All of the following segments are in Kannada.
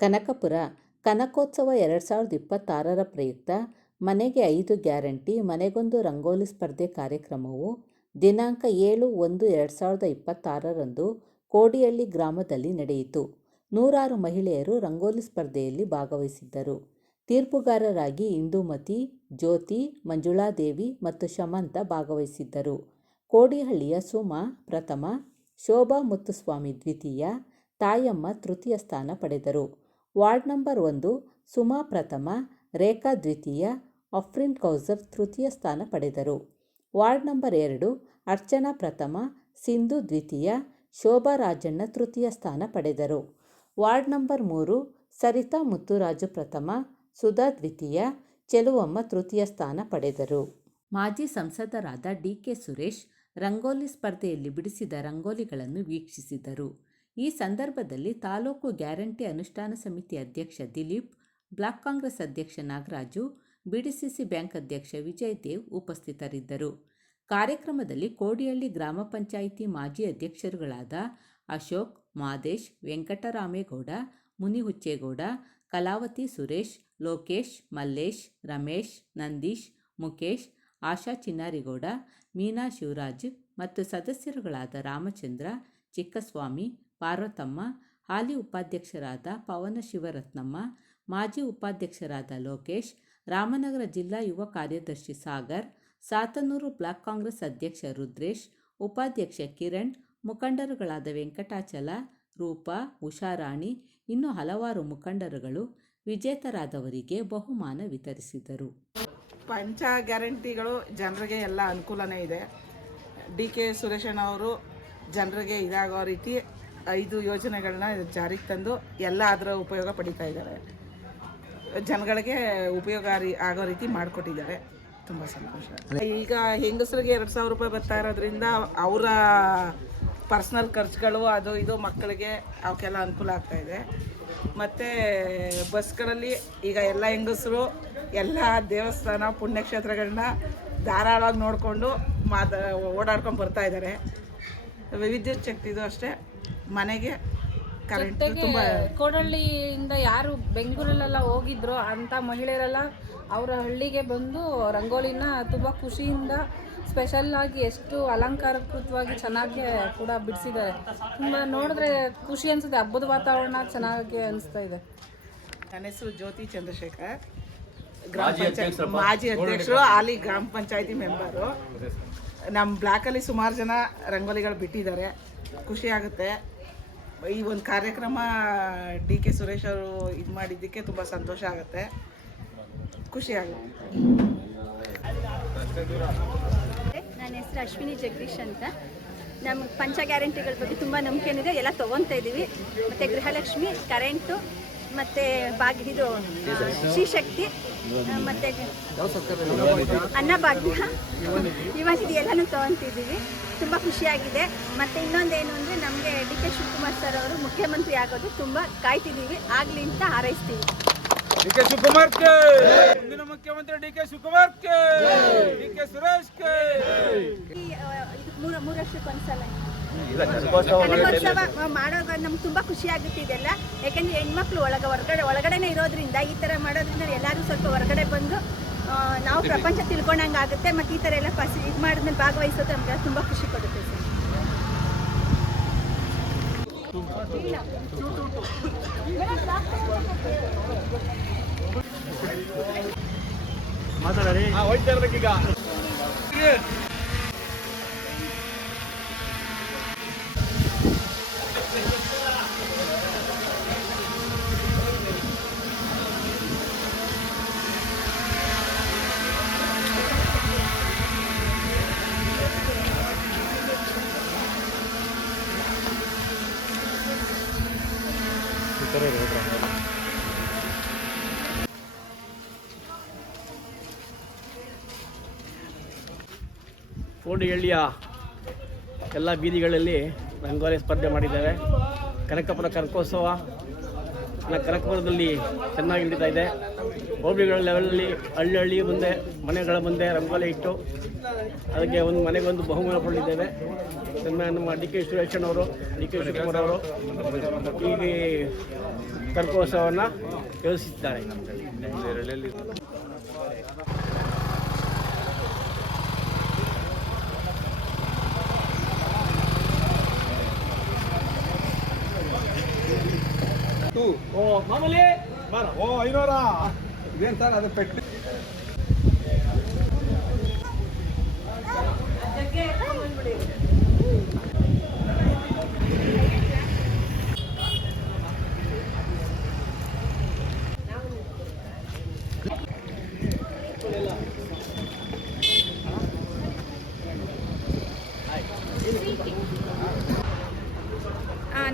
ಕನಕಪುರ ಕನಕೋತ್ಸವ 2026ರ ಪ್ರಯುಕ್ತ ಮನೆಗೆ 5 ಗ್ಯಾರಂಟಿ ಮನೆಗೊಂದು ರಂಗೋಲಿ ಸ್ಪರ್ಧೆ ಕಾರ್ಯಕ್ರಮವು ದಿನಾಂಕ 7/1/2026ರಂದು ಕೋಡಿಹಳ್ಳಿ ಗ್ರಾಮದಲ್ಲಿ ನಡೆಯಿತು. 100 ಮಹಿಳೆಯರು ರಂಗೋಲಿ ಸ್ಪರ್ಧೆಯಲ್ಲಿ ಭಾಗವಹಿಸಿದ್ದರು. ತೀರ್ಪುಗಾರರಾಗಿ ಇಂದುಮತಿ, ಜ್ಯೋತಿ, ಮಂಜುಳಾದೇವಿ ಮತ್ತು ಶಮಂತ ಭಾಗವಹಿಸಿದ್ದರು. ಕೋಡಿಹಳ್ಳಿಯ ಸುಮಾ ಪ್ರಥಮ, ಶೋಭಾ ಮುತ್ತುಸ್ವಾಮಿ ದ್ವಿತೀಯ, ತಾಯಮ್ಮ ತೃತೀಯ ಸ್ಥಾನ ಪಡೆದರು. ವಾರ್ಡ್ ನಂಬರ್ 1 ಸುಮಾ ಪ್ರಥಮ, ರೇಖಾ ದ್ವಿತೀಯ, ಅಫ್ರಿನ್ ಕೌಸರ್ ತೃತೀಯ ಸ್ಥಾನ ಪಡೆದರು. ವಾರ್ಡ್ ನಂಬರ್ 2 ಅರ್ಚನಾ ಪ್ರಥಮ, ಸಿಂಧು ದ್ವಿತೀಯ, ಶೋಭಾ ರಾಜಣ್ಣ ತೃತೀಯ ಸ್ಥಾನ ಪಡೆದರು. ವಾರ್ಡ್ ನಂಬರ್ 3 ಸರಿತಾ ಮುತ್ತುರಾಜು ಪ್ರಥಮ, ಸುಧಾ ದ್ವಿತೀಯ, ಚೆಲುವಮ್ಮ ತೃತೀಯ ಸ್ಥಾನ ಪಡೆದರು. ಮಾಜಿ ಸಂಸದರಾದ ಡಿ.ಕೆ. ಸುರೇಶ್ ರಂಗೋಲಿ ಸ್ಪರ್ಧೆಯಲ್ಲಿ ಬಿಡಿಸಿದ ರಂಗೋಲಿಗಳನ್ನು ವೀಕ್ಷಿಸಿದರು. ಈ ಸಂದರ್ಭದಲ್ಲಿ ತಾಲೂಕು ಗ್ಯಾರಂಟಿ ಅನುಷ್ಠಾನ ಸಮಿತಿ ಅಧ್ಯಕ್ಷ ದಿಲೀಪ್, ಬ್ಲಾಕ್ ಕಾಂಗ್ರೆಸ್ ಅಧ್ಯಕ್ಷ ನಾಗರಾಜು, ಬಿಡಿಸಿಸಿ ಬ್ಯಾಂಕ್ ಅಧ್ಯಕ್ಷ ವಿಜಯ್ ದೇವ್ ಉಪಸ್ಥಿತರಿದ್ದರು. ಕಾರ್ಯಕ್ರಮದಲ್ಲಿ ಕೋಡಿಹಳ್ಳಿ ಗ್ರಾಮ ಪಂಚಾಯಿತಿ ಮಾಜಿ ಅಧ್ಯಕ್ಷರುಗಳಾದ ಅಶೋಕ್, ಮಾದೇಶ್, ವೆಂಕಟರಾಮೇಗೌಡ, ಮುನಿಹುಚ್ಚೇಗೌಡ, ಕಲಾವತಿ ಸುರೇಶ್, ಲೋಕೇಶ್, ಮಲ್ಲೇಶ್, ರಮೇಶ್, ನಂದೀಶ್, ಮುಖೇಶ್, ಆಶಾ ಚಿನ್ನಾರಿಗೌಡ, ಮೀನಾ ಶಿವರಾಜ್ ಮತ್ತು ಸದಸ್ಯರುಗಳಾದ ರಾಮಚಂದ್ರ, ಚಿಕ್ಕಸ್ವಾಮಿ, ಪಾರ್ವತಮ್ಮ, ಹಾಲಿ ಉಪಾಧ್ಯಕ್ಷರಾದ ಪವನ ಶಿವರತ್ನಮ್ಮ, ಮಾಜಿ ಉಪಾಧ್ಯಕ್ಷರಾದ ಲೋಕೇಶ್, ರಾಮನಗರ ಜಿಲ್ಲಾ ಯುವ ಕಾರ್ಯದರ್ಶಿ ಸಾಗರ್, ಸಾತನೂರು ಬ್ಲಾಕ್ ಕಾಂಗ್ರೆಸ್ ಅಧ್ಯಕ್ಷ ರುದ್ರೇಶ್, ಉಪಾಧ್ಯಕ್ಷ ಕಿರಣ್, ಮುಖಂಡರುಗಳಾದ ವೆಂಕಟಾಚಲ, ರೂಪಾ, ಉಷಾರಾಣಿ, ಇನ್ನೂ ಹಲವಾರು ಮುಖಂಡರುಗಳು ವಿಜೇತರಾದವರಿಗೆ ಬಹುಮಾನ ವಿತರಿಸಿದರು. ಪಂಚ ಗ್ಯಾರಂಟಿಗಳು ಜನರಿಗೆ ಎಲ್ಲ ಅನುಕೂಲನೇ ಇದೆ. ಡಿ.ಕೆ. ಸುರೇಶಣ್ಣವರು ಜನರಿಗೆ ಇದಾಗೋ ರೀತಿ 5 ಯೋಜನೆಗಳನ್ನ ಜಾರಿಗೆ ತಂದು ಎಲ್ಲ ಅದರ ಉಪಯೋಗ ಪಡಿತಾ ಇದ್ದಾರೆ. ಜನಗಳಿಗೆ ಉಪಯೋಗ ಆಗೋ ರೀತಿ ಮಾಡಿಕೊಟ್ಟಿದ್ದಾರೆ. ತುಂಬ ಸಂತೋಷ. ಈಗ ಹೆಂಗಸರಿಗೆ 2,000 ರೂಪಾಯಿ ಬರ್ತಾ ಇರೋದ್ರಿಂದ ಅವರ ಪರ್ಸ್ನಲ್ ಖರ್ಚುಗಳು ಅದು ಇದು ಮಕ್ಕಳಿಗೆ ಅವಕ್ಕೆಲ್ಲ ಅನುಕೂಲ ಆಗ್ತಾಯಿದೆ. ಮತ್ತು ಬಸ್ಗಳಲ್ಲಿ ಈಗ ಎಲ್ಲ ಹೆಂಗಸರು ಎಲ್ಲ ದೇವಸ್ಥಾನ ಪುಣ್ಯಕ್ಷೇತ್ರಗಳನ್ನ ಧಾರಾಳವಾಗಿ ನೋಡಿಕೊಂಡು ಓಡಾಡ್ಕೊಂಡು ಬರ್ತಾ ಇದ್ದಾರೆ. ವಿದ್ಯುತ್ ಶಕ್ತಿದು ಅಷ್ಟೇ ಮನೆಗೆ ಕರೆಂಟ್ ತುಂಬ. ಕೋಡಹಳ್ಳಿಯಿಂದ ಯಾರು ಬೆಂಗಳೂರಲ್ಲೆಲ್ಲ ಹೋಗಿದ್ರು ಅಂಥ ಮಹಿಳೆಯರೆಲ್ಲ ಅವರ ಹಳ್ಳಿಗೆ ಬಂದು ರಂಗೋಲಿನ ತುಂಬ ಖುಷಿಯಿಂದ ಸ್ಪೆಷಲ್ಲಾಗಿ ಎಷ್ಟು ಅಲಂಕಾರಕೃತವಾಗಿ ಚೆನ್ನಾಗಿ ಕೂಡ ಬಿಡಿಸಿದ್ದಾರೆ. ತುಂಬ ನೋಡಿದ್ರೆ ಖುಷಿ ಅನಿಸುತ್ತೆ. ಹಬ್ಬದ ವಾತಾವರಣ ಚೆನ್ನಾಗಿ ಅನಿಸ್ತಾ ಇದೆ. ನನ್ನ ಹೆಸರು ಜ್ಯೋತಿ ಚಂದ್ರಶೇಖರ್, ಗ್ರಾಮ ಪಂಚಾಯತ್ ಮಾಜಿ ಅಧ್ಯಕ್ಷರು, ಹಾಲಿ ಗ್ರಾಮ ಪಂಚಾಯತಿ ಮೆಂಬರು. ನಮ್ಮ ಬ್ಲಾಕಲ್ಲಿ ಸುಮಾರು ಜನ ರಂಗೋಲಿಗಳು ಬಿಟ್ಟಿದ್ದಾರೆ. ಖುಷಿ ಆಗುತ್ತೆ. ಈ ಒಂದು ಕಾರ್ಯಕ್ರಮ ಡಿ.ಕೆ. ಸುರೇಶ್ ಅವರು ಇದು ಮಾಡಿದ್ದಕ್ಕೆ ತುಂಬ ಸಂತೋಷ ಆಗುತ್ತೆ, ಖುಷಿ ಆಗುತ್ತೆ. ನನ್ನ ಹೆಸರು ಅಶ್ವಿನಿ ಜಗದೀಶ್ ಅಂತ. ನಮ್ಮ ಪಂಚ ಗ್ಯಾರಂಟಿಗಳ ಬಗ್ಗೆ ತುಂಬ ನಂಬಿಕೆ ಇದೆ. ಎಲ್ಲ ತೊಗೊತಾ ಇದ್ದೀವಿ. ಮತ್ತು ಗೃಹಲಕ್ಷ್ಮಿ, ಕರೆಂಟು, ಮತ್ತು ಇದು ಶ್ರೀಶಕ್ತಿ, ಮತ್ತು ಅನ್ನಭಾಗ್ಯ, ಇವತ್ತಿದು ಎಲ್ಲನೂ ತೊಗೊತಿದ್ದೀವಿ. ತುಂಬ ಖುಷಿಯಾಗಿದೆ. ಮತ್ತು ಇನ್ನೊಂದೇನು ಅಂದರೆ ನಮಗೆ ಡಿ.ಕೆ. ಶಿವಕುಮಾರ್ ಸರ್ ಅವರು ಮುಖ್ಯಮಂತ್ರಿ ಆಗೋದು ತುಂಬ ಕಾಯ್ತಿದ್ದೀವಿ. ಆಗಲಿ ಅಂತ ಹಾರೈಸ್ತೀವಿ. ಡಿ.ಕೆ. ಶಿವಕುಮಾರ್ ಕೆ, ಮುಂದಿನ ಮುಖ್ಯಮಂತ್ರಿ ಡಿ.ಕೆ. ಶಿವಕುಮಾರ್ ಕೆ, ಡಿ.ಕೆ. ಸುರೇಶ್ ಕೆ. ಮೂರು ವರ್ಷಕ್ಕೊಂದ್ಸಲ ಕನಕೋತ್ಸವ ಮಾಡೋದು ನಮ್ಗೆ ತುಂಬ ಖುಷಿ ಆಗುತ್ತೆ ಇದೆಲ್ಲ. ಯಾಕೆಂದರೆ ಹೆಣ್ಮಕ್ಳು ಒಳಗಡೆನೇ ಇರೋದ್ರಿಂದ ಈ ಥರ ಮಾಡೋದ್ರಿಂದ ಎಲ್ಲರೂ ಸ್ವಲ್ಪ ಹೊರಗಡೆ ಬಂದು ನಾವು ಪ್ರಪಂಚ ತಿಳ್ಕೊಂಡಂಗೆ ಆಗುತ್ತೆ. ಮತ್ತು ಈ ಥರ ಎಲ್ಲ ಇದು ಮಾಡಿದ್ಮೇಲೆ ಭಾಗವಹಿಸೋದು ನಮಗೆ ತುಂಬ ಖುಷಿ ಕೊಡುತ್ತೆ ಸರ್. ಮಾತಾಡಿ ಹೋಯ್ತಾ ಇರ್ಬೇಕೀಗ. ಕೋಡಿಹಳ್ಳಿಯ ಎಲ್ಲ ಬೀದಿಗಳಲ್ಲಿ ರಂಗೋಲಿ ಸ್ಪರ್ಧೆ ಮಾಡಿದ್ದೇವೆ. ಕನಕಪುರ ಕನಕೋತ್ಸವ ಕನಕಪುರದಲ್ಲಿ ಚೆನ್ನಾಗಿ ನಡೀತಾ ಇದೆ. ಹೋಬಳಿಗಳ ಲೆವೆಲಲ್ಲಿ ಹಳ್ಳಿ ಮುಂದೆ ಮನೆಗಳ ಮುಂದೆ ರಂಗೋಲಿ ಇಟ್ಟು ಅದಕ್ಕೆ ಒಂದು ಮನೆಗೊಂದು ಬಹುಮಾನ ಕೊಟ್ಟಿದ್ದೇವೆ. ನಮ್ಮ ಡಿ.ಕೆ. ಸುರೇಶಣ್ಣವರು, ಡಿ.ಕೆ. ಶಿವಕುಮಾರ್ ಅವರು ಈ ಕರಕೋತ್ಸವವನ್ನು ಯೋಜಿಸಿದ್ದಾರೆ. ಮಾಮೂಲಿ ಓ 500 ಇದೇನು ಸರ್ ಅದು ಪೆಟ್ಟು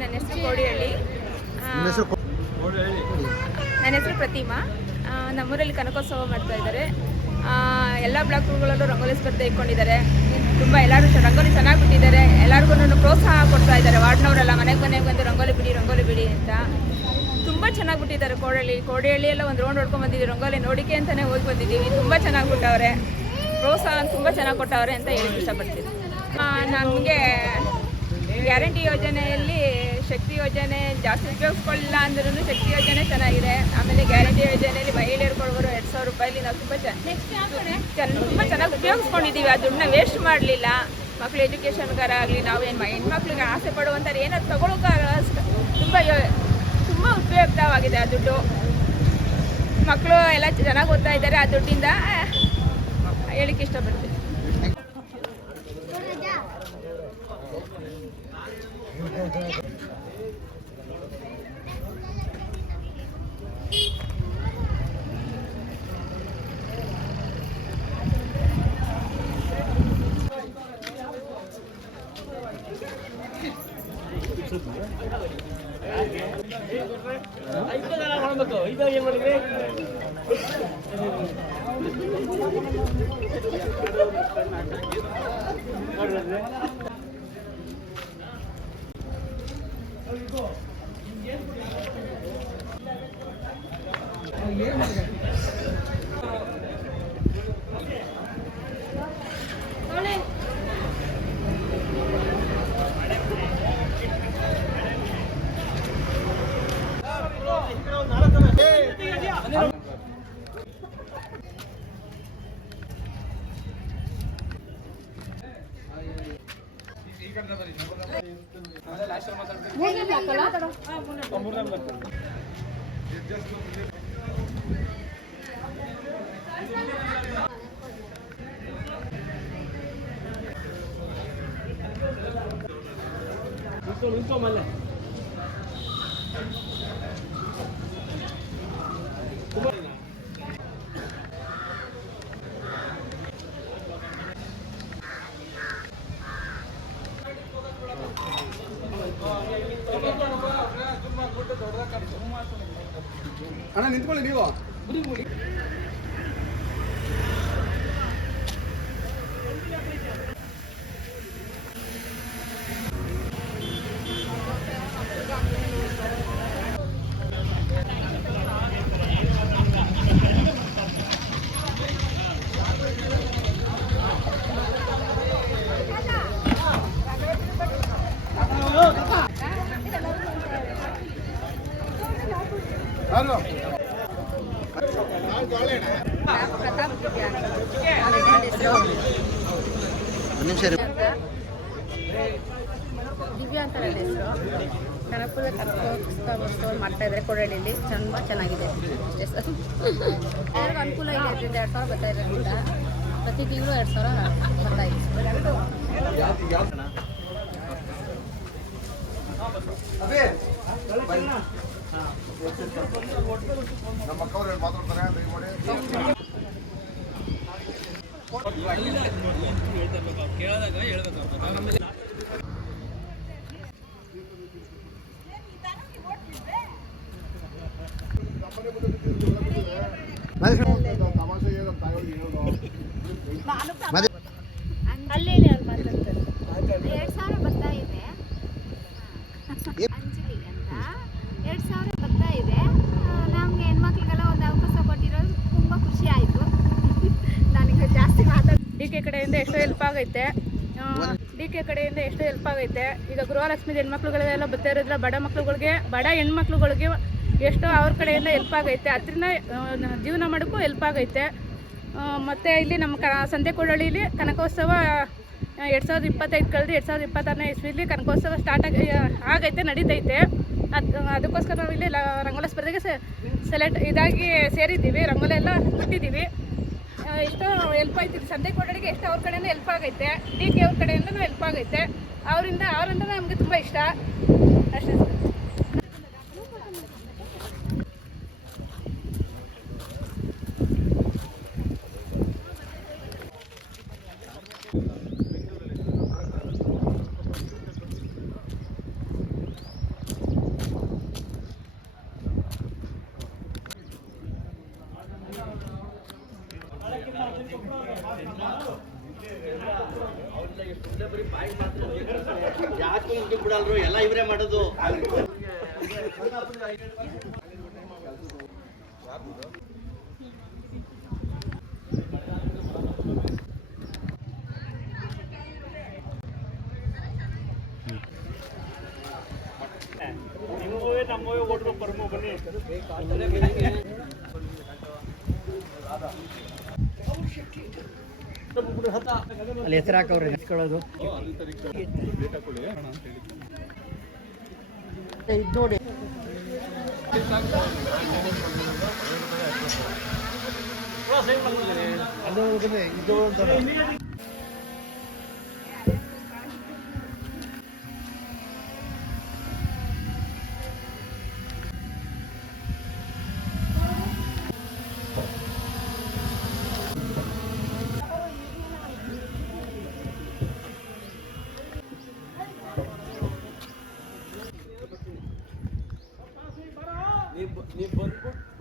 ನನ್ನ ಹೆಸರು ಕೋಡಿಹಳ್ಳಿ. ನನ್ನ ಹೆಸರು ಪ್ರತಿಮಾ. ನಮ್ಮೂರಲ್ಲಿ ಕನಕೋತ್ಸವ ಮಾಡ್ತಾ ಇದ್ದಾರೆ. ಎಲ್ಲ ಬ್ಲಾಕ್ಗಳಲ್ಲೂ ರಂಗೋಲಿ ಸ್ಪರ್ಧೆ ಇಟ್ಕೊಂಡಿದ್ದಾರೆ. ತುಂಬ ಎಲ್ಲರೂ ರಂಗೋಲಿ ಚೆನ್ನಾಗಿ ಬಿಟ್ಟಿದ್ದಾರೆ. ಎಲ್ಲರಿಗೂ ಪ್ರೋತ್ಸಾಹ ಕೊಡ್ತಾ ಇದ್ದಾರೆ. ವಾರ್ಡ್ನವರೆಲ್ಲ ಮನೆಗೆ ಬಂದು ರಂಗೋಲಿ ಬಿಡಿ ಅಂತ ತುಂಬ ಚೆನ್ನಾಗಿ ಬಿಟ್ಟಿದ್ದಾರೆ. ಕೋಡಿಹಳ್ಳಿ ಎಲ್ಲ ಒಂದು ರೌಂಡ್ ಹೊಡ್ಕೊಂಡು ಬಂದಿದ್ದೀವಿ. ರಂಗೋಲಿ ನೋಡಿಕೆ ಅಂತಲೇ ಹೋಗಿ ಬಂದಿದ್ದೀವಿ. ತುಂಬ ಚೆನ್ನಾಗಿ ಬಿಟ್ಟವ್ರೆ. ಪ್ರೋತ್ಸಾಹ ತುಂಬ ಚೆನ್ನಾಗಿ ಕೊಟ್ಟವ್ರೆ ಅಂತ ಹೇಳಿ ಇಷ್ಟಪಡ್ತೀನಿ. ನಮಗೆ ಗ್ಯಾರಂಟಿ ಯೋಜನೆಯಲ್ಲಿ ಶಕ್ತಿ ಯೋಜನೆ ಜಾಸ್ತಿ ಉಪಯೋಗಿಸ್ಕೊಳ್ಳಿಲ್ಲ ಅಂದ್ರೂ ಶಕ್ತಿ ಯೋಜನೆ ಚೆನ್ನಾಗಿದೆ. ಆಮೇಲೆ ಗ್ಯಾರಂಟಿ ಯೋಜನೆಯಲ್ಲಿ ಮಹಿಳೆಯರು ಕೊಡೋರು 2,000 ರೂಪಾಯಿಲಿ ನಾವು ತುಂಬ ಚೆನ್ನಾಗಿ ಉಪಯೋಗಿಸ್ಕೊಂಡಿದ್ದೀವಿ. ಆ ದುಡ್ಡನ್ನ ವೇಸ್ಟ್ ಮಾಡಲಿಲ್ಲ. ಮಕ್ಕಳು ಎಜುಕೇಷನ್ಗಾರ ಆಗಲಿ, ನಾವೇನು ಹೆಣ್ಮಕ್ಳಿಗೆ ಆಸೆ ಪಡುವಂಥದ್ದು ಏನಾದ್ರು ತಗೊಳ್ಳೋಕೆ ತುಂಬ ಉಪಯುಕ್ತವಾಗಿದೆ ಆ ದುಡ್ಡು. ಮಕ್ಕಳು ಎಲ್ಲ ಚೆನ್ನಾಗಿ ಓದ್ತಾ ಇದ್ದಾರೆ. ಆ ದುಡ್ಡಿಂದ ಹೇಳಿಕ್ಕೆ ಇಷ್ಟಪಡ್ತೀನಿ. ಏನು ಮಾಡಿದ್ರಿ? ನಿಂತು ಮಲ್ಲೆ ಅಣ್ಣ ನಿಂತ್ಕೊಳ್ಳಿ ನೀವು. ದಿವ್ಯಾ ಅಂತ ನನ್ನ ಹೆಸರು. ಕನಕಪುರದ ಕರಕೋತ್ಸವ ಮಾಡ್ತಾ ಇದ್ದಾರೆ ಕೋಡಹಳ್ಳಿಯಲ್ಲಿ. ತುಂಬ ಚೆನ್ನಾಗಿದೆ ಅಷ್ಟೇ ಸರ್. ಎಲ್ಲರಿಗೂ ಅನುಕೂಲ ಇದೆ. ಅದರಿಂದ 2,000 ಬರ್ತಾ ಇರೋದ್ರಿಂದ ಪ್ರತಿ ತಿಂಗಳು 2,000 ಬರ್ತಾ ಇದೆ. ನಮ್ಮ ಅಕ್ಕವ್ರು ಮಾತಾಡ್ತಾರೆ. ಅಲ್ಲೇ ಅವ್ರು ಮಾತಾಡ್ತಾರೆ. 2,000 ಬರ್ತಾ ಇದೆ. ಅಂಜಲಿ ಅಂತ 2,000 ಬರ್ತಾ ಇದೆ. ನಮಗೆ ಹೆಣ್ಮಕ್ಳಿಗೆಲ್ಲ ಒಂದು ಅವಕಾಶ ಕೊಟ್ಟಿರೋದು ತುಂಬ ಖುಷಿ ಆಯಿತು. ನನಗೆ ಜಾಸ್ತಿ ಡಿ ಕೆ ಕಡೆಯಿಂದ ಎಷ್ಟೋ ಹೆಲ್ಪ್ ಆಗೈತೆ. ಈಗ ಗೃಹಲಕ್ಷ್ಮಿ ಹೆಣ್ಮಕ್ಳುಗಳೆಲ್ಲ ಬರ್ತಾ ಇರೋದ್ರ ಬಡ ಹೆಣ್ಮಕ್ಳುಗಳಿಗೆ ಎಷ್ಟೋ ಅವ್ರ ಕಡೆಯಿಂದ ಹೆಲ್ಪ್ ಆಗೈತೆ, ಅದರಿಂದ ಜೀವನ ಮಾಡೋಕ್ಕೂ ಹೆಲ್ಪ್ ಆಗೈತೆ. ಮತ್ತು ಇಲ್ಲಿ ನಮ್ಮ ಸಂತೆಕೊಡಳ್ಳಿಲಿ ಕನಕೋತ್ಸವ 2025 ಕಳೆದು 2026ನೇ ಇಸ್ವಿಲಿ ಕನಕೋತ್ಸವ ಸ್ಟಾರ್ಟ್ ಆಗೈತೆ, ನಡೀತೈತೆ. ಅದಕ್ಕೋಸ್ಕರ ನಾವು ಇಲ್ಲಿ ರಂಗೋಲಿ ಸ್ಪರ್ಧೆಗೆ ಇದಾಗಿ ಸೇರಿದ್ದೀವಿ, ರಂಗೋಲಿ ಎಲ್ಲ ಬಿಟ್ಟಿದ್ದೀವಿ. ಎಷ್ಟೋ ಹೆಲ್ಪ್ ಆಯ್ತಿದೆ ಸಂತೆಕೊಡಳ್ಳಿಗೆ, ಎಷ್ಟೋ ಅವ್ರ ಕಡೆಯಿಂದ ಹೆಲ್ಪ್ ಆಗೈತೆ, DK ಅವ್ರ ಕಡೆಯಿಂದನೂ ಹೆಲ್ಪ್ ಆಗೈತೆ. ಅವರಿಂದ ನಮಗೆ ತುಂಬ ಇಷ್ಟ ಅಷ್ಟೇ. ಬಿಡಲ್ರು ಎಲ್ಲ ಇವರೇ ಮಾಡೋದು. ನಮ್ಮವೇ ಓಟ್ರು ಪರಮು ಬನ್ನಿ. ಅಲ್ಲಿ ಹೆಸರು ಹಾಕವ್ರೆ ನೆಸ್ಕೊಳ್ಳೋದು ನೋಡಿ.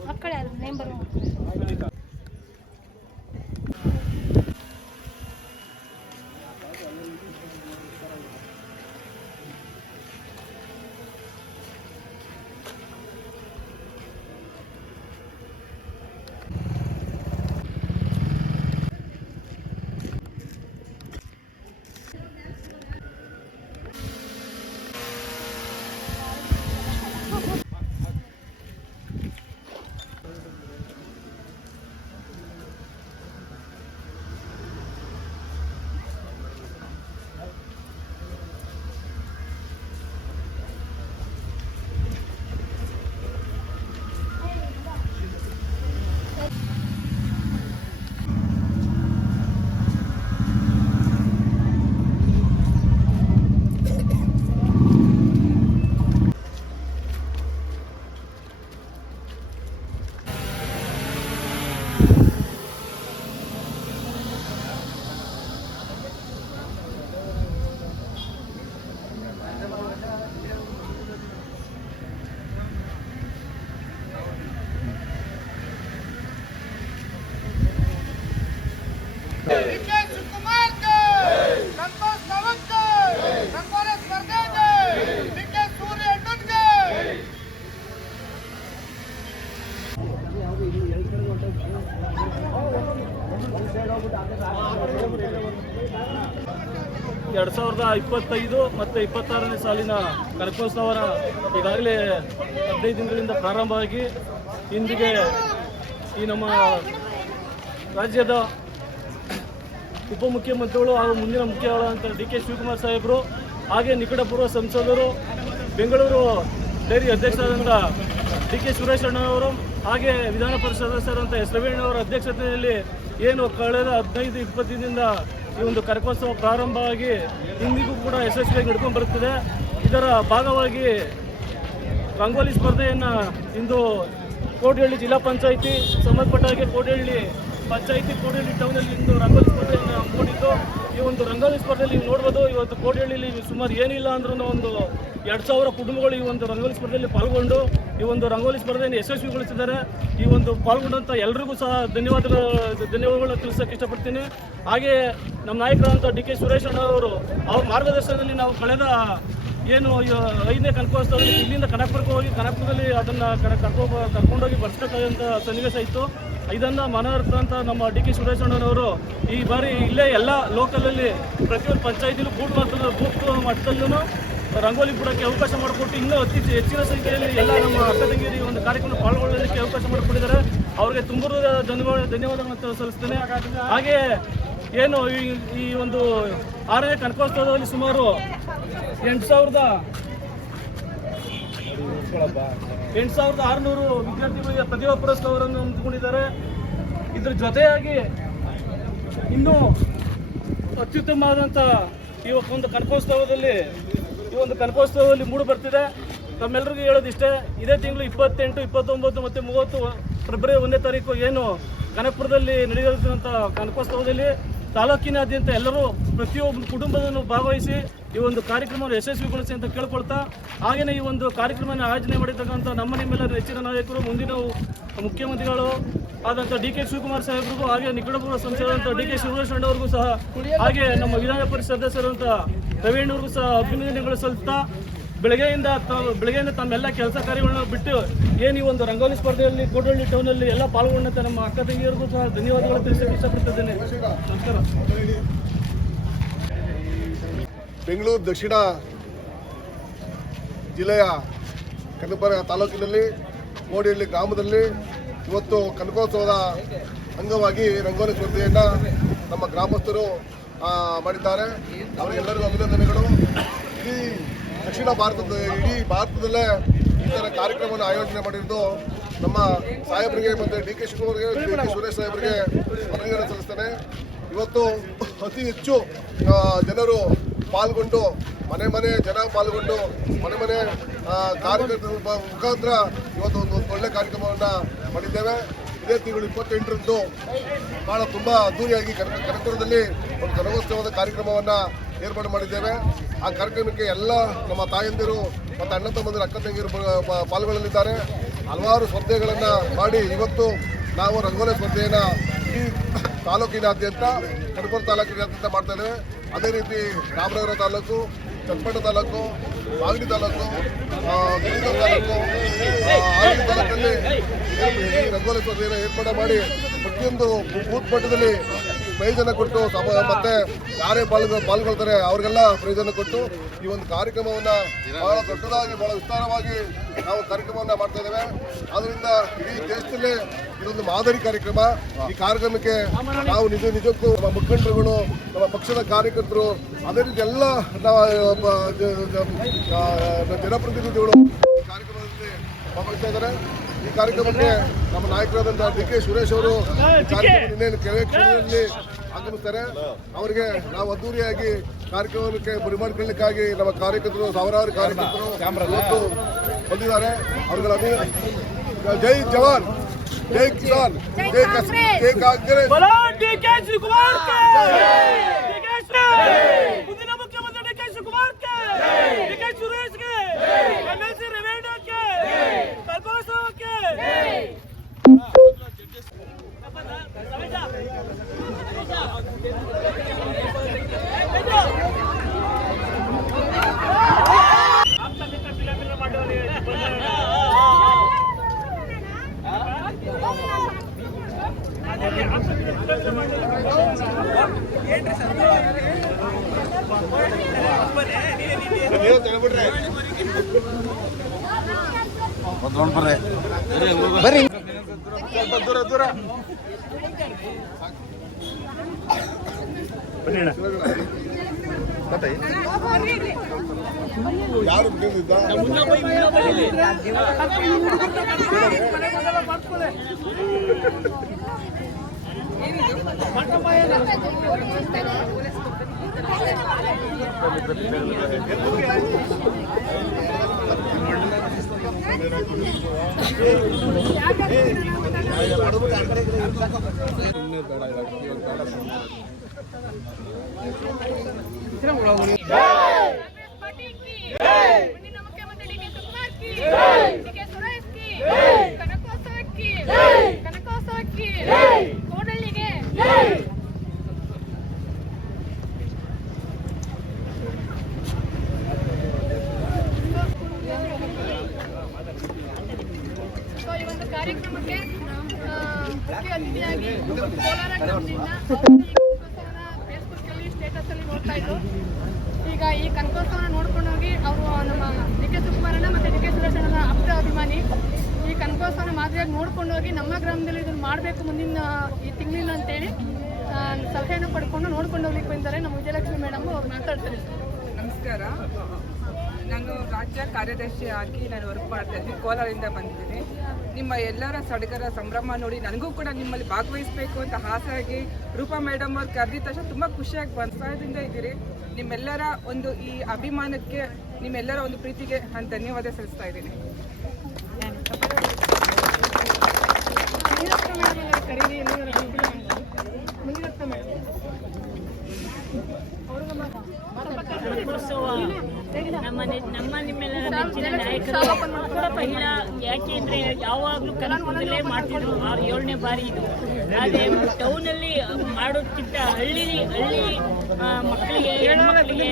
ಮಕ್ಕಳೇ ನೇಮ್ ಬರೋ ಎರಡು 2025 ಮತ್ತು 26ನೇ ಸಾಲಿನ ಕನಕೋತ್ಸವನ ಈಗಾಗಲೇ 15 ದಿನಗಳಿಂದ ಪ್ರಾರಂಭವಾಗಿ ಇಂದಿಗೆ ಈ ನಮ್ಮ ರಾಜ್ಯದ ಉಪಮುಖ್ಯಮಂತ್ರಿಗಳು ಹಾಗೂ ಮುಂದಿನ ಮುಖ್ಯವಾದಂಥ DK ಶಿವಕುಮಾರ್ ಸಾಹೇಬರು, ಹಾಗೆ ನಿಕಟಪೂರ್ವ ಸಂಸದರು, ಬೆಂಗಳೂರು ಡೈರಿ ಅಧ್ಯಕ್ಷರಾದಂಥ DK ಸುರೇಶ್ ಅಣ್ಣನವರು, ಹಾಗೆ ವಿಧಾನ ಪರಿಷತ್ ಸದಸ್ಯರಾದಂಥ ಎಸ್ ರವೀಣ್ಣವರ ಅಧ್ಯಕ್ಷತೆಯಲ್ಲಿ ಏನು ಕಳೆದ 15-20 ದಿನದಿಂದ ಈ ಒಂದು ಕನಕೋತ್ಸವ ಪ್ರಾರಂಭವಾಗಿ ಇಂದಿಗೂ ಕೂಡ ಯಶಸ್ವಿಯಾಗಿ ನಡ್ಕೊಂಡು ಬರುತ್ತದೆ. ಇದರ ಭಾಗವಾಗಿ ರಂಗೋಲಿ ಸ್ಪರ್ಧೆಯನ್ನು ಇಂದು ಕೋಡಿಹಳ್ಳಿ ಜಿಲ್ಲಾ ಪಂಚಾಯಿತಿ ಸಂಬಂಧಪಟ್ಟ ಹಾಗೆ ಕೋಡಿಹಳ್ಳಿ ಪಂಚಾಯಿತಿ ಕೋಡಿಹಳ್ಳಿ ಟೌನಲ್ಲಿ ಇಂದು ರಂಗೋಲಿ ಸ್ಪರ್ಧೆಯನ್ನು ಹಮ್ಮಿಕೊಂಡಿದ್ದು, ಈ ಒಂದು ರಂಗೋಲಿ ಸ್ಪರ್ಧೆಯಲ್ಲಿ ನೀವು ನೋಡ್ಬೋದು, ಇವತ್ತು ಕೋಡಿಹಳ್ಳಿಲಿ ಸುಮಾರು ಏನಿಲ್ಲ ಅಂದ್ರೂ ಒಂದು 2000 ಕುಟುಂಬಗಳು ಈ ಒಂದು ರಂಗೋಲಿ ಸ್ಪರ್ಧೆಯಲ್ಲಿ ಪಾಲ್ಗೊಂಡು ಈ ಒಂದು ರಂಗೋಲಿ ಸ್ಪರ್ಧೆಯನ್ನು ಯಶಸ್ವಿಗೊಳಿಸಿದ್ದಾರೆ. ಈ ಒಂದು ಪಾಲ್ಗೊಂಡಂಥ ಎಲ್ರಿಗೂ ಸಹ ಧನ್ಯವಾದಗಳು ತಿಳಿಸೋಕೆ ಇಷ್ಟಪಡ್ತೀನಿ. ಹಾಗೆ ನಮ್ಮ ನಾಯಕರಾದಂಥ DK ಸುರೇಶ್ ಅಣ್ಣವರು ಅವ್ರ ಮಾರ್ಗದರ್ಶನದಲ್ಲಿ ನಾವು ಕಳೆದ ಏನು 5ನೇ ಕನಕೋತ್ಸವದಲ್ಲಿ ಇಲ್ಲಿಂದ ಕನಕಪುರಕ್ಕೆ ಹೋಗಿ ಕನಕಪುರದಲ್ಲಿ ಅದನ್ನು ಕರ್ಕೊಂಡೋಗಿ ಬರ್ಸ್ಬೇಕಾದಂಥ ಸನ್ನಿವೇಶ ಇತ್ತು. ಇದನ್ನು ಮನವರ್ತಂಥ ನಮ್ಮ DK ಸುರೇಶ್ ಅಣ್ಣನವರು ಈ ಬಾರಿ ಇಲ್ಲೇ ಎಲ್ಲ ಲೋಕಲಲ್ಲಿ ಪ್ರತಿಯೊಂದು ಪಂಚಾಯಿತಿಲೂ ಬೂತ್ ಮಟ್ಟದಲ್ಲೂ ರಂಗೋಲಿ ಬಿಡೋಕ್ಕೆ ಅವಕಾಶ ಮಾಡಿಕೊಟ್ಟು ಇನ್ನೂ ಹೆಚ್ಚಿನ ಸಂಖ್ಯೆಯಲ್ಲಿ ಎಲ್ಲ ನಮ್ಮ ಅಕ್ಕ ತಂಗಿಯರು ಈ ಒಂದು ಕಾರ್ಯಕ್ರಮ ಪಾಲ್ಗೊಳ್ಳೋದಕ್ಕೆ ಅವಕಾಶ ಮಾಡಿಕೊಟ್ಟಿದ್ದಾರೆ. ಅವರಿಗೆ ತುಂಬ ಧನ್ಯವಾದಗಳನ್ನು ಸಲ್ಲಿಸ್ತೇನೆ. ಹಾಗೆ ಏನು ಈ ಒಂದು 6ನೇ ಕನಕೋತ್ಸವದಲ್ಲಿ ಸುಮಾರು 8,600 ವಿದ್ಯಾರ್ಥಿಗಳಿಗೆ ಪ್ರತಿಭಾ ಪುರಸ್ಕಾರವನ್ನು ಹಮ್ಮಿಕೊಂಡಿದ್ದಾರೆ. ಇದ್ರ ಜೊತೆಯಾಗಿ ಇನ್ನೂ ಅತ್ಯುತ್ತಮವಾದಂಥ ಈ ಒಂದು ಕನಕೋತ್ಸವದಲ್ಲಿ ಮೂಡಿ ಬರ್ತಿದೆ. ತಮ್ಮೆಲ್ಲರಿಗೂ ಹೇಳೋದಿಷ್ಟೇ, ಇದೇ ತಿಂಗಳು 28, 29 ಮತ್ತು 30 ಫೆಬ್ರವರಿ 1ನೇ ತಾರೀಕು ಏನು ಕನಕಪುರದಲ್ಲಿ ನಡೆಯುವಂಥ ಕನಕೋತ್ಸವದಲ್ಲಿ ತಾಲೂಕಿನಾದ್ಯಂತ ಎಲ್ಲರೂ ಪ್ರತಿಯೊಬ್ಬ ಕುಟುಂಬದನ್ನು ಭಾಗವಹಿಸಿ ಈ ಒಂದು ಕಾರ್ಯಕ್ರಮವನ್ನು ಯಶಸ್ವಿಗೊಳಿಸಿ ಅಂತ ಕೇಳ್ಕೊಳ್ತಾ, ಹಾಗೆಯೇ ಈ ಒಂದು ಕಾರ್ಯಕ್ರಮವನ್ನು ಆಯೋಜನೆ ಮಾಡಿರ್ತಕ್ಕಂಥ ನಿಮ್ಮೆಲ್ಲರ ನೆಚ್ಚಿನ ನಾಯಕರು, ಮುಂದಿನ ಮುಖ್ಯಮಂತ್ರಿಗಳು ಆದಂಥ ಡಿ.ಕೆ. ಶಿವಕುಮಾರ್ ಸಾಹೇಬ್ರಿಗೂ, ಹಾಗೆ ನಿಕಟಪೂರ್ವ ಸಂಸದರಂಥ ಡಿ.ಕೆ. ಶಿವಕುಮಾರ್ ಅವ್ರಿಗೂ ಸಹ, ಹಾಗೆ ನಮ್ಮ ವಿಧಾನ ಪರಿಷತ್ ಸದಸ್ಯರಂಥ ಪ್ರವೀಣ್ರಿಗೂ ಸಹ ಅಭಿನಂದನೆಗಳು ಸಲ್ಲಿಸ್ತಾ, ಬೆಳಗ್ಗೆಯಿಂದ ತಮ್ಮೆಲ್ಲ ಕೆಲಸ ಕಾರ್ಯಗಳನ್ನ ಬಿಟ್ಟು ಏನು ಈ ಒಂದು ರಂಗೋಲಿ ಸ್ಪರ್ಧೆಯಲ್ಲಿ ಕೋಟಹಳ್ಳಿ ಟೌನಲ್ಲಿ ಎಲ್ಲ ಪಾಲ್ಗೊಂಡಂತೆ ನಮ್ಮ ಅಕ್ಕ ತಂಗಿಯರಿಗೂ ಸಹ ಧನ್ಯವಾದಗಳು ತಿಳಿಸಕ್ಕೆ ಇಷ್ಟಪಡ್ತಿದ್ದೇನೆ. ನಮಸ್ಕಾರ. ಬೆಂಗಳೂರು ದಕ್ಷಿಣ ಜಿಲ್ಲೆಯ ಕನಕಪುರ ತಾಲೂಕಿನಲ್ಲಿ ಕೋಡಿಹಳ್ಳಿ ಗ್ರಾಮದಲ್ಲಿ ಇವತ್ತು ಕನಕೋತ್ಸವದ ಅಂಗವಾಗಿ ರಂಗೋಲಿ ಸ್ಪರ್ಧೆಯನ್ನು ನಮ್ಮ ಗ್ರಾಮಸ್ಥರು ಮಾಡಿದ್ದಾರೆ. ಅವರಿಗೆಲ್ಲರಿಗೂ ಅಭಿನಂದನೆಗಳು. ಇಡೀ ಇಡೀ ಭಾರತದಲ್ಲೇ ಈ ಥರ ಕಾರ್ಯಕ್ರಮವನ್ನು ಆಯೋಜನೆ ಮಾಡಿರೋದು ನಮ್ಮ ಸಾಹೇಬರಿಗೆ ಮತ್ತು ಡಿ.ಕೆ. ಶಿವಕುಮಾರ್ಗೆ, ಡಿ.ಕೆ. ಸುರೇಶ್ ಸಾಹೇಬರಿಗೆ ಅಭಿನಂದನೆ ಸಲ್ಲಿಸ್ತೇನೆ. ಇವತ್ತು ಅತಿ ಹೆಚ್ಚು ಜನರು ಪಾಲ್ಗೊಂಡು ಮನೆ ಜನ ಪಾಲ್ಗೊಂಡು ಮನೆ ಕಾರ್ಯಕರ್ತರ ಮುಖಾಂತರ ಇವತ್ತು ಒಂದು ಒಳ್ಳೆ ಕಾರ್ಯಕ್ರಮವನ್ನು ಮಾಡಿದ್ದೇವೆ. ಇದೇ ತಿಂಗಳು 28ರಂದು ಭಾಳ ತುಂಬ ಅದ್ದೂರಿಯಾಗಿ ಕನಕಪುರದಲ್ಲಿ ಒಂದು ಕನಕೋತ್ಸವದ ಕಾರ್ಯಕ್ರಮವನ್ನು ಏರ್ಪಾಡು ಮಾಡಿದ್ದೇವೆ. ಆ ಕಾರ್ಯಕ್ರಮಕ್ಕೆ ಎಲ್ಲ ನಮ್ಮ ತಾಯಂದಿರು ಮತ್ತು ಅಣ್ಣ ತಮ್ಮಂದಿರು, ಅಕ್ಕ ತಂಗಿಯರು ಪಾಲ್ಗೊಳ್ಳಲಿದ್ದಾರೆ. ಹಲವಾರು ಸ್ಪರ್ಧೆಗಳನ್ನು ಮಾಡಿ ಇವತ್ತು ನಾವು ರಂಗೋಲಿ ಸ್ಪರ್ಧೆಯನ್ನು ಈ ತಾಲೂಕಿನಾದ್ಯಂತ, ಕನಕಪುರ ತಾಲೂಕಿನಾದ್ಯಂತ ಮಾಡ್ತಾ ಇದ್ದೇವೆ. ಅದೇ ರೀತಿ ರಾಮನಗರ ತಾಲೂಕು, ಚನ್ನಪಟ್ಟಣ ತಾಲೂಕು, ಮಾಗಡಿ ತಾಲೂಕು, ಗಿರಿಜನ ತಾಲೂಕು, ಆರೋಗ್ಯ ತಾಲೂಕಲ್ಲಿ ಈ ರಂಗೋಲಿ ಸ್ಪರ್ಧೆಯನ್ನು ಏರ್ಪಾಡು ಮಾಡಿ ಪ್ರತಿಯೊಂದು ಬೂತ್ ಮಟ್ಟದಲ್ಲಿ ಪ್ರಯೋಜನ ಕೊಟ್ಟು ಮತ್ತೆ ಯಾರೇ ಪಾಲ್ಗೊಳ್ತಾರೆ ಅವ್ರಿಗೆಲ್ಲ ಪ್ರಯೋಜನ ಕೊಟ್ಟು ಈ ಒಂದು ಕಾರ್ಯಕ್ರಮವನ್ನು ಬಹಳ ದೊಡ್ಡದಾಗಿ, ಬಹಳ ವಿಸ್ತಾರವಾಗಿ ನಾವು ಕಾರ್ಯಕ್ರಮವನ್ನು ಮಾಡ್ತಾ ಇದ್ದೇವೆ. ಆದ್ದರಿಂದ ಇಡೀ ದೇಶದಲ್ಲೇ ಇದೊಂದು ಮಾದರಿ ಕಾರ್ಯಕ್ರಮ. ಈ ಕಾರ್ಯಕ್ರಮಕ್ಕೆ ನಾವು ನಿಜಕ್ಕೂ ನಮ್ಮ ಮುಖಂಡರುಗಳು, ನಮ್ಮ ಪಕ್ಷದ ಕಾರ್ಯಕರ್ತರು, ಅದೇ ರೀತಿ ಎಲ್ಲ ಜನಪ್ರತಿನಿಧಿಗಳು ಈ ಕಾರ್ಯಕ್ರಮದಲ್ಲಿ ಭಾಗವಹಿಸ್ತಾ ಇದ್ದಾರೆ. ಈ ಕಾರ್ಯಕ್ರಮಕ್ಕೆ ನಮ್ಮ ನಾಯಕರಾದಂತಹ ಡಿ.ಕೆ. ಸುರೇಶ್ ಅವರು ಇನ್ನೇನು ಕೆಲವೇ ಕ್ಷಣದಲ್ಲಿ ಆಗಮಿಸ್ತಾರೆ. ಅವರಿಗೆ ನಾವು ಅದ್ದೂರಿಯಾಗಿ ಕಾರ್ಯಕ್ರಮಕ್ಕೆ ಬರಿಮಾಡಿಕೊಳ್ಳಲಿಕ್ಕಾಗಿ ನಮ್ಮ ಕಾರ್ಯಕರ್ತರು, ಸಾವಿರಾರು ಕಾರ್ಯಕರ್ತರು ಇವತ್ತು ಬಂದಿದ್ದಾರೆ. ಅವರುಗಳ ಜೈ ಜವಾನ್, ಜೈ ಕಿಸಾನ್, ಜೈ ಕಾಂಗ್ರೆಸ್. ಮುಂದಿನ ಮುಖ್ಯಮಂತ್ರಿ ಡಿ.ಕೆ. ಶಿವಕುಮಾರ್ ಕೆ, ಡಿ.ಕೆ. ಸುರೇಶ್ ಗೆ, ಎಂ.ಎಲ್.ಸಿ. ರೇವಣ್ಣ ಕೆ, ಕನಕೋತ್ಸವಕ್ಕೆ. ಬರ್ರಿ ದೂರ ದೂರ ಯಾರು ಕಾರ್ಯಕ್ರಮಕ್ಕೆ ಮುಖ್ಯ ಅತಿಥಿಯಾಗಿ ಕೋಲಾರ ಗ್ರಾಮದಿಂದ ಫೇಸ್ಬುಕ್ ಅಲ್ಲಿ ಸ್ಟೇಟಸ್ ಅಲ್ಲಿ ನೋಡ್ತಾ ಇದ್ದು. ಈಗ ಈ ಕನಕೋತ್ಸವನ ನೋಡ್ಕೊಂಡು ಹೋಗಿ ಅವರು ನಮ್ಮ ಡಿ ಕೆ ಶಿವಕುಮಾರಣ್ಣ ಮತ್ತು ಡಿ ಕೆ ಸುರೇಶಣ್ಣನ ಆಪ್ತ ಅಭಿಮಾನಿ. ಈ ಕನಕೋತ್ಸವನ ಮಾದರಿಯಾಗಿ ನೋಡ್ಕೊಂಡು ಹೋಗಿ ನಮ್ಮ ಗ್ರಾಮದಲ್ಲಿ ಇದನ್ನು ಮಾಡಬೇಕು ಮುಂದಿನ ಈ ತಿಂಗಳಿನ ಅಂತೇಳಿ ಸಲಹೆಯನ್ನು ಪಡ್ಕೊಂಡು ನೋಡ್ಕೊಂಡು ಹೋಗ್ಲಿಕ್ಕೆ ಬಂದಿದ್ದಾರೆ ನಮ್ಮ ವಿಜಯಲಕ್ಷ್ಮಿ ಮೇಡಮ್. ಅವ್ರು ಮಾತಾಡ್ತಾರೆ. ನಮಸ್ಕಾರ, ನಾನು ರಾಜ್ಯ ಕಾರ್ಯದರ್ಶಿಯಾಗಿ ನಾನು ವರ್ಕ್ ಮಾಡ್ತಾ ಇದ್ದೀನಿ. ಕೋಲಾರದಿಂದ ಬಂದಿದ್ದೀನಿ. ನಿಮ್ಮ ಎಲ್ಲರ ಸಡಗರ ಸಂಭ್ರಮ ನೋಡಿ ನನಗೂ ಕೂಡ ನಿಮ್ಮಲ್ಲಿ ಭಾಗವಹಿಸಬೇಕು ಅಂತ ಆಸೆಯಾಗಿ ರೂಪಾ ಮೇಡಮ್ ಅವ್ರು ಕರೆದಿದ್ದ ತಕ್ಷಣ ತುಂಬ ಖುಷಿಯಾಗಿ ಉತ್ಸಾಹದಿಂದ ಇದ್ದೀರಿ. ನಿಮ್ಮೆಲ್ಲರ ಒಂದು ಈ ಅಭಿಮಾನಕ್ಕೆ, ನಿಮ್ಮೆಲ್ಲರ ಒಂದು ಪ್ರೀತಿಗೆ ನಾನು ಧನ್ಯವಾದ ಸಲ್ಲಿಸ್ತಾ ಇದ್ದೀನಿ. ನಮ್ಮ ನಿಮ್ಮೆಲ್ಲರ ನೆಚ್ಚಿನ ನಾಯಕರು ಮಹಿಳಾ. ಯಾಕೆಂದ್ರೆ ಯಾವಾಗಲೂ ಕನಕಪುರದಲ್ಲೇ ಮಾಡ್ತಿದ್ರು. 7ನೇ ಬಾರಿ ಇದು. ಆದರೆ ಟೌನಲ್ಲಿ ಮಾಡೋಕ್ಕಿಂತ ಹಳ್ಳಿ ಮಕ್ಕಳಿಗೆ, ಹೆಣ್ಮಕ್ಳಿಗೆ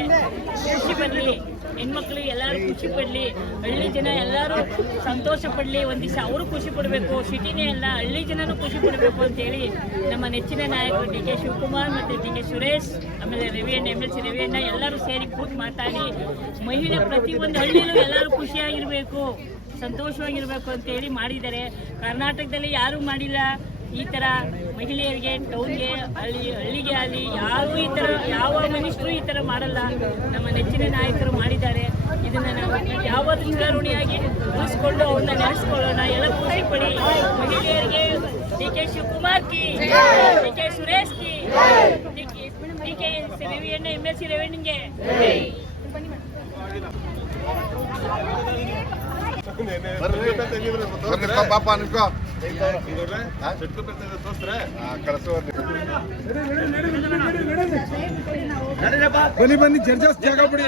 ಖುಷಿ ಬರಲಿ, ಹೆಣ್ಮಕ್ಳಿಗೆ ಎಲ್ಲರೂ ಖುಷಿ ಪಡಲಿ, ಹಳ್ಳಿ ಜನ ಎಲ್ಲರೂ ಸಂತೋಷ ಪಡಲಿ. ಒಂದು ದಿವಸ ಅವರು ಖುಷಿ ಪಡಬೇಕು, ಸಿಟಿನೇ ಅಲ್ಲ ಹಳ್ಳಿ ಜನನೂ ಖುಷಿ ಪಡಬೇಕು ಅಂತೇಳಿ ನಮ್ಮ ನೆಚ್ಚಿನ ನಾಯಕರು ಡಿ ಕೆ ಶಿವಕುಮಾರ್ ಮತ್ತು ಡಿ ಕೆ ಸುರೇಶ್, ಆಮೇಲೆ ರವಿಯಣ್ಣ, MLC ರವಿಯಣ್ಣ ಎಲ್ಲರೂ ಸೇರಿ ಕೂತು ಮಾತಾಡಿ ಮಹಿಳೆ ಪ್ರತಿಯೊಂದು ಹಳ್ಳಿಯಲ್ಲೂ ಎಲ್ಲರೂ ಖುಷಿಯಾಗಿರಬೇಕು, ಸಂತೋಷವಾಗಿರಬೇಕು ಅಂತೇಳಿ ಮಾಡಿದ್ದಾರೆ. ಕರ್ನಾಟಕದಲ್ಲಿ ಯಾರೂ ಮಾಡಿಲ್ಲ ಈ ಥರ ಮಹಿಳೆಯರಿಗೆ, ಟೌನ್ಗೆ, ಹಳ್ಳಿಗೆ ಆಗಲಿ ಯಾರೂ ಈ ಥರ, ಯಾವ ಮನುಷ್ಯರು ಈ ಥರ ಮಾಡಲ್ಲ. ನಮ್ಮ ನೆಚ್ಚಿನ ನಾಯಕರು ಮಾಡಿದ್ದಾರೆ. ಇದನ್ನು ನಾವು ಯಾವತ್ತೂ ಚಿರಋಣಿಯಾಗಿ ಉಳಿಸ್ಕೊಂಡು ಅವ್ರನ್ನ ನೆನೆಸ್ಕೊಳ್ಳೋಣ. ಎಲ್ಲ ಖುಷಿ ಪಡಿ. ಮಹಿಳೆಯರಿಗೆ ಡಿ ಕೆ ಶಿವಕುಮಾರ್ ಕಿ, ಡಿ ಕೆ ಸುರೇಶ್ ಕಿ, ಡಿ ಕೆ ರವಿಯಣ್ಣ, MLC ರವಿಯಣ್ಣಗೆ. ಪಾಪ ಬನ್ನಿ ಜಡ್ಜಸ್ ಜಾಗ ಬಿಡಿ,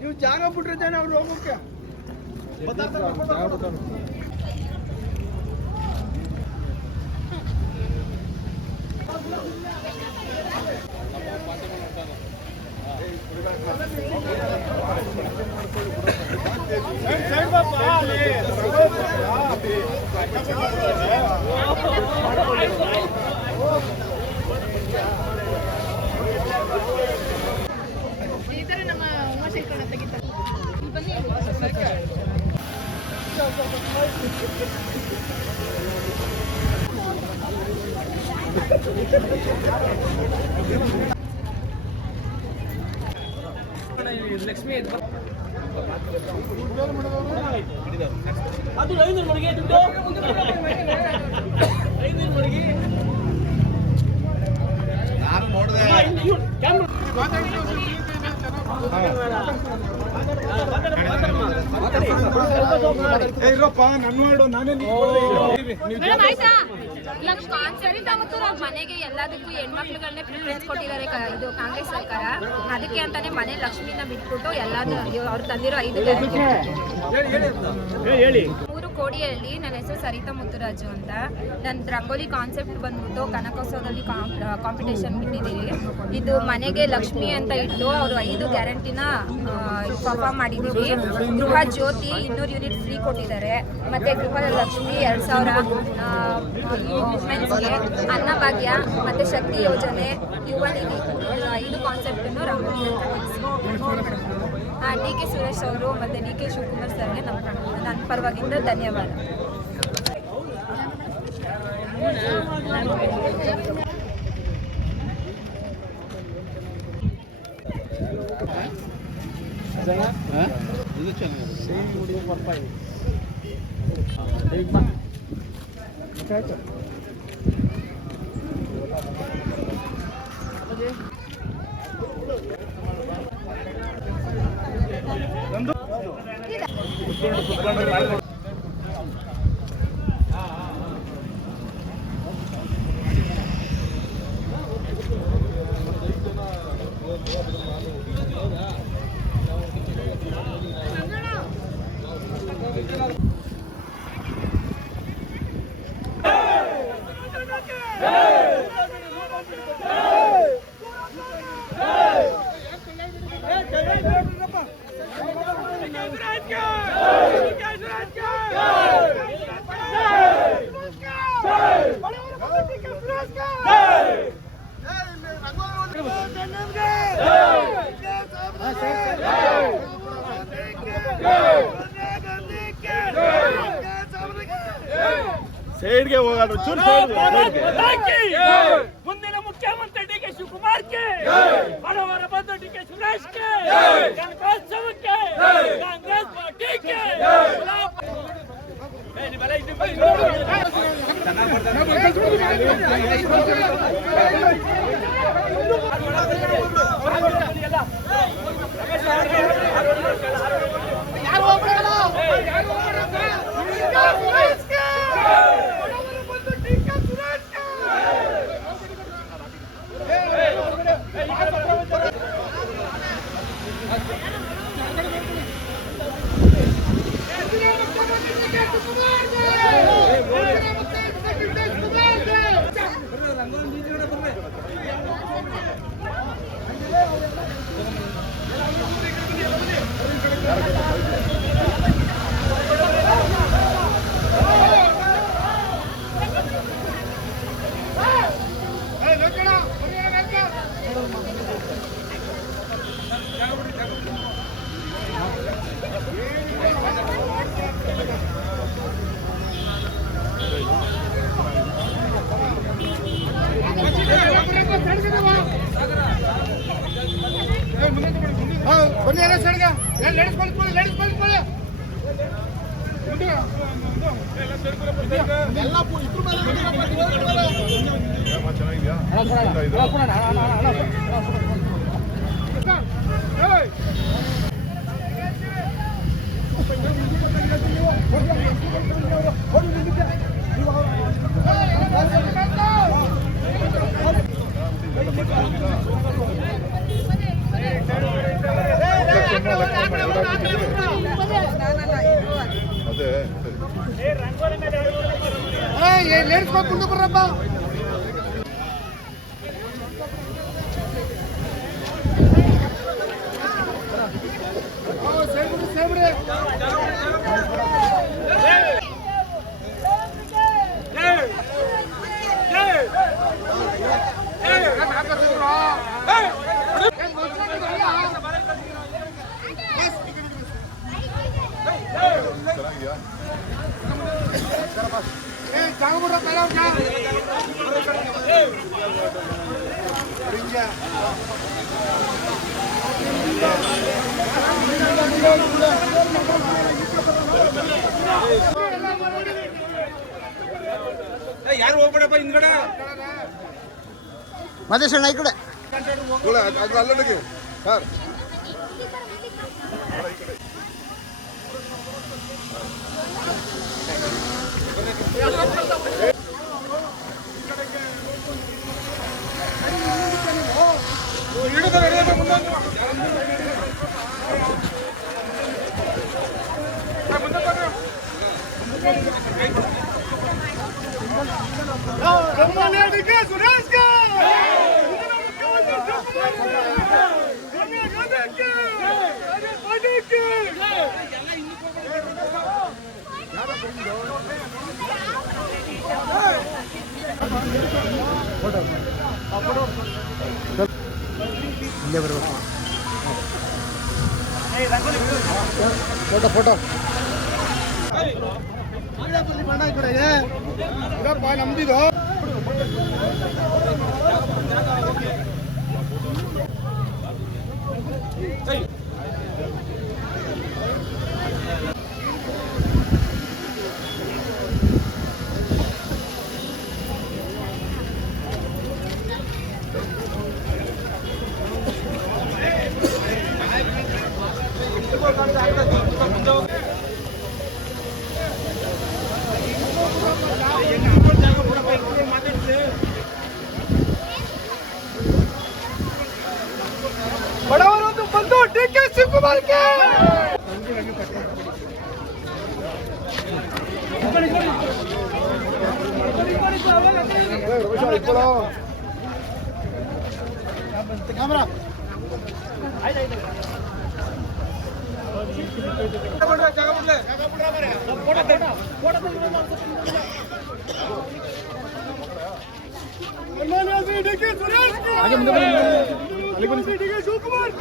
ನೀವು ಜಾಗ ಬಿಟ್ರೆ ಅವ್ರು ಹೋಗೋಕೆ. ಈ ಥರ ನಮ್ಮ ಉಮಾಶಂಕರನ್ನ ತೆಗಿತಾರೆ. ಬನ್ನಿ. ಲಕ್ಷ್ಮಿ ಅದು 500 ಮಳಿಗೆ ದುಡ್ಡು, 500 ಮಳಿಗೆ ನಾನು ನೋಡಿದೆ. ಮನೆಗೆ ಎಲ್ಲದಕ್ಕೂ ಹೆಣ್ಮಕ್ಳುಗಳನ್ನೇ ಪ್ರಿಫರೆನ್ಸ್ ಕೊಟ್ಟಿದ್ದಾರೆ ಇದು ಕಾಂಗ್ರೆಸ್ ಸರ್ಕಾರ. ಅದಕ್ಕೆ ಅಂತಾನೆ ಮನೆ ಲಕ್ಷ್ಮಿನ ಬಿಟ್ಬಿಟ್ಟು ಎಲ್ಲಾದ್ರೂ ಅವ್ರು ತಂದಿರೋ 5 ಊರು ಕೋಡಿಹಳ್ಳಿ. ನನ್ನ ಹೆಸರು ಸರಿತಾ ಮುತ್ತುರಾಜು ಅಂತ. ನನ್ನ ರಂಗೋಲಿ ಕಾನ್ಸೆಪ್ಟ್ ಬಂದ್ಬಿಟ್ಟು ಕನಕೋತ್ಸವದಲ್ಲಿ ಕಾಂಪಿಟೇಷನ್ ಬಿಟ್ಟಿದ್ದೀವಿ. ಇದು ಮನೆಗೆ ಲಕ್ಷ್ಮಿ ಅಂತ ಇಟ್ಟು ಅವರು 5 ಗ್ಯಾರಂಟಿನ ಪರ್ಫಾರ್ಮ್ ಮಾಡಿದ್ದೀವಿ. ಗೃಹ ಜ್ಯೋತಿ 200 ಯೂನಿಟ್ ಫ್ರೀ ಕೊಟ್ಟಿದ್ದಾರೆ. ಮತ್ತು ಗೃಹ ಲಕ್ಷ್ಮಿ 2000 ವುಮೆನ್ಸ್ಗೆ, ಅನ್ನಭಾಗ್ಯ ಮತ್ತು ಶಕ್ತಿ ಯೋಜನೆ, ಯುವ ನಿಧಿ 5 ಕಾನ್ಸೆಪ್ಟನ್ನು ರಂಗೋಲಿ ಡಿ ಕೆ ಸುರೇಶ್ ಅವರು ಮತ್ತು ಡಿ ಕೆ ಶಿವಕುಮಾರ್ ಸರ್ಗೆ ನನ್ನ ಪರವಾಗಿಂದ ಧನ್ಯವಾದ. ಇದು ಸೈಡ್ಗೆ ಹೋಗೋಣ ಚೂರು ಮುಂದಿನ ಮುಖ್ಯಮಂತ್ರಿ ಡಿ ಕೆ ಶಿವಕುಮಾರ್ಗೆ, ಬಡವರ ಬಂಧು ಡಿ ಕೆ ಸುರೇಶ್ಗೆ, ಕನಕೋತ್ಸವಕ್ಕೆ, ಕಾಂಗ್ರೆಸ್ ಪಾರ್ಟಿಗೆ ಯಾರು ಹೋಗ್ಬೇಡಪ್ಪ ಹಿಂದ್ಗಡೆ ಮದೇಶಣ್ಣ ಈ ಕಡೆ ಅಲ್ಲಡಿಗೆ ಸರ್ ಇಲ್ಲೇ ಬರಬೇಕು ಫೋಟೋ ಫೋಟೋ ಬಣ್ಣ ಈ ಕಡೆ ನಮ್ದಿದು ಬಡವರೊಂದು ಬಂದು ಡಿ ಕೆ ಶಿವಕುಮಾರ್ಗೆ ಕ್ಯಾಮರಾ ಶಿವಕುಮಾರ್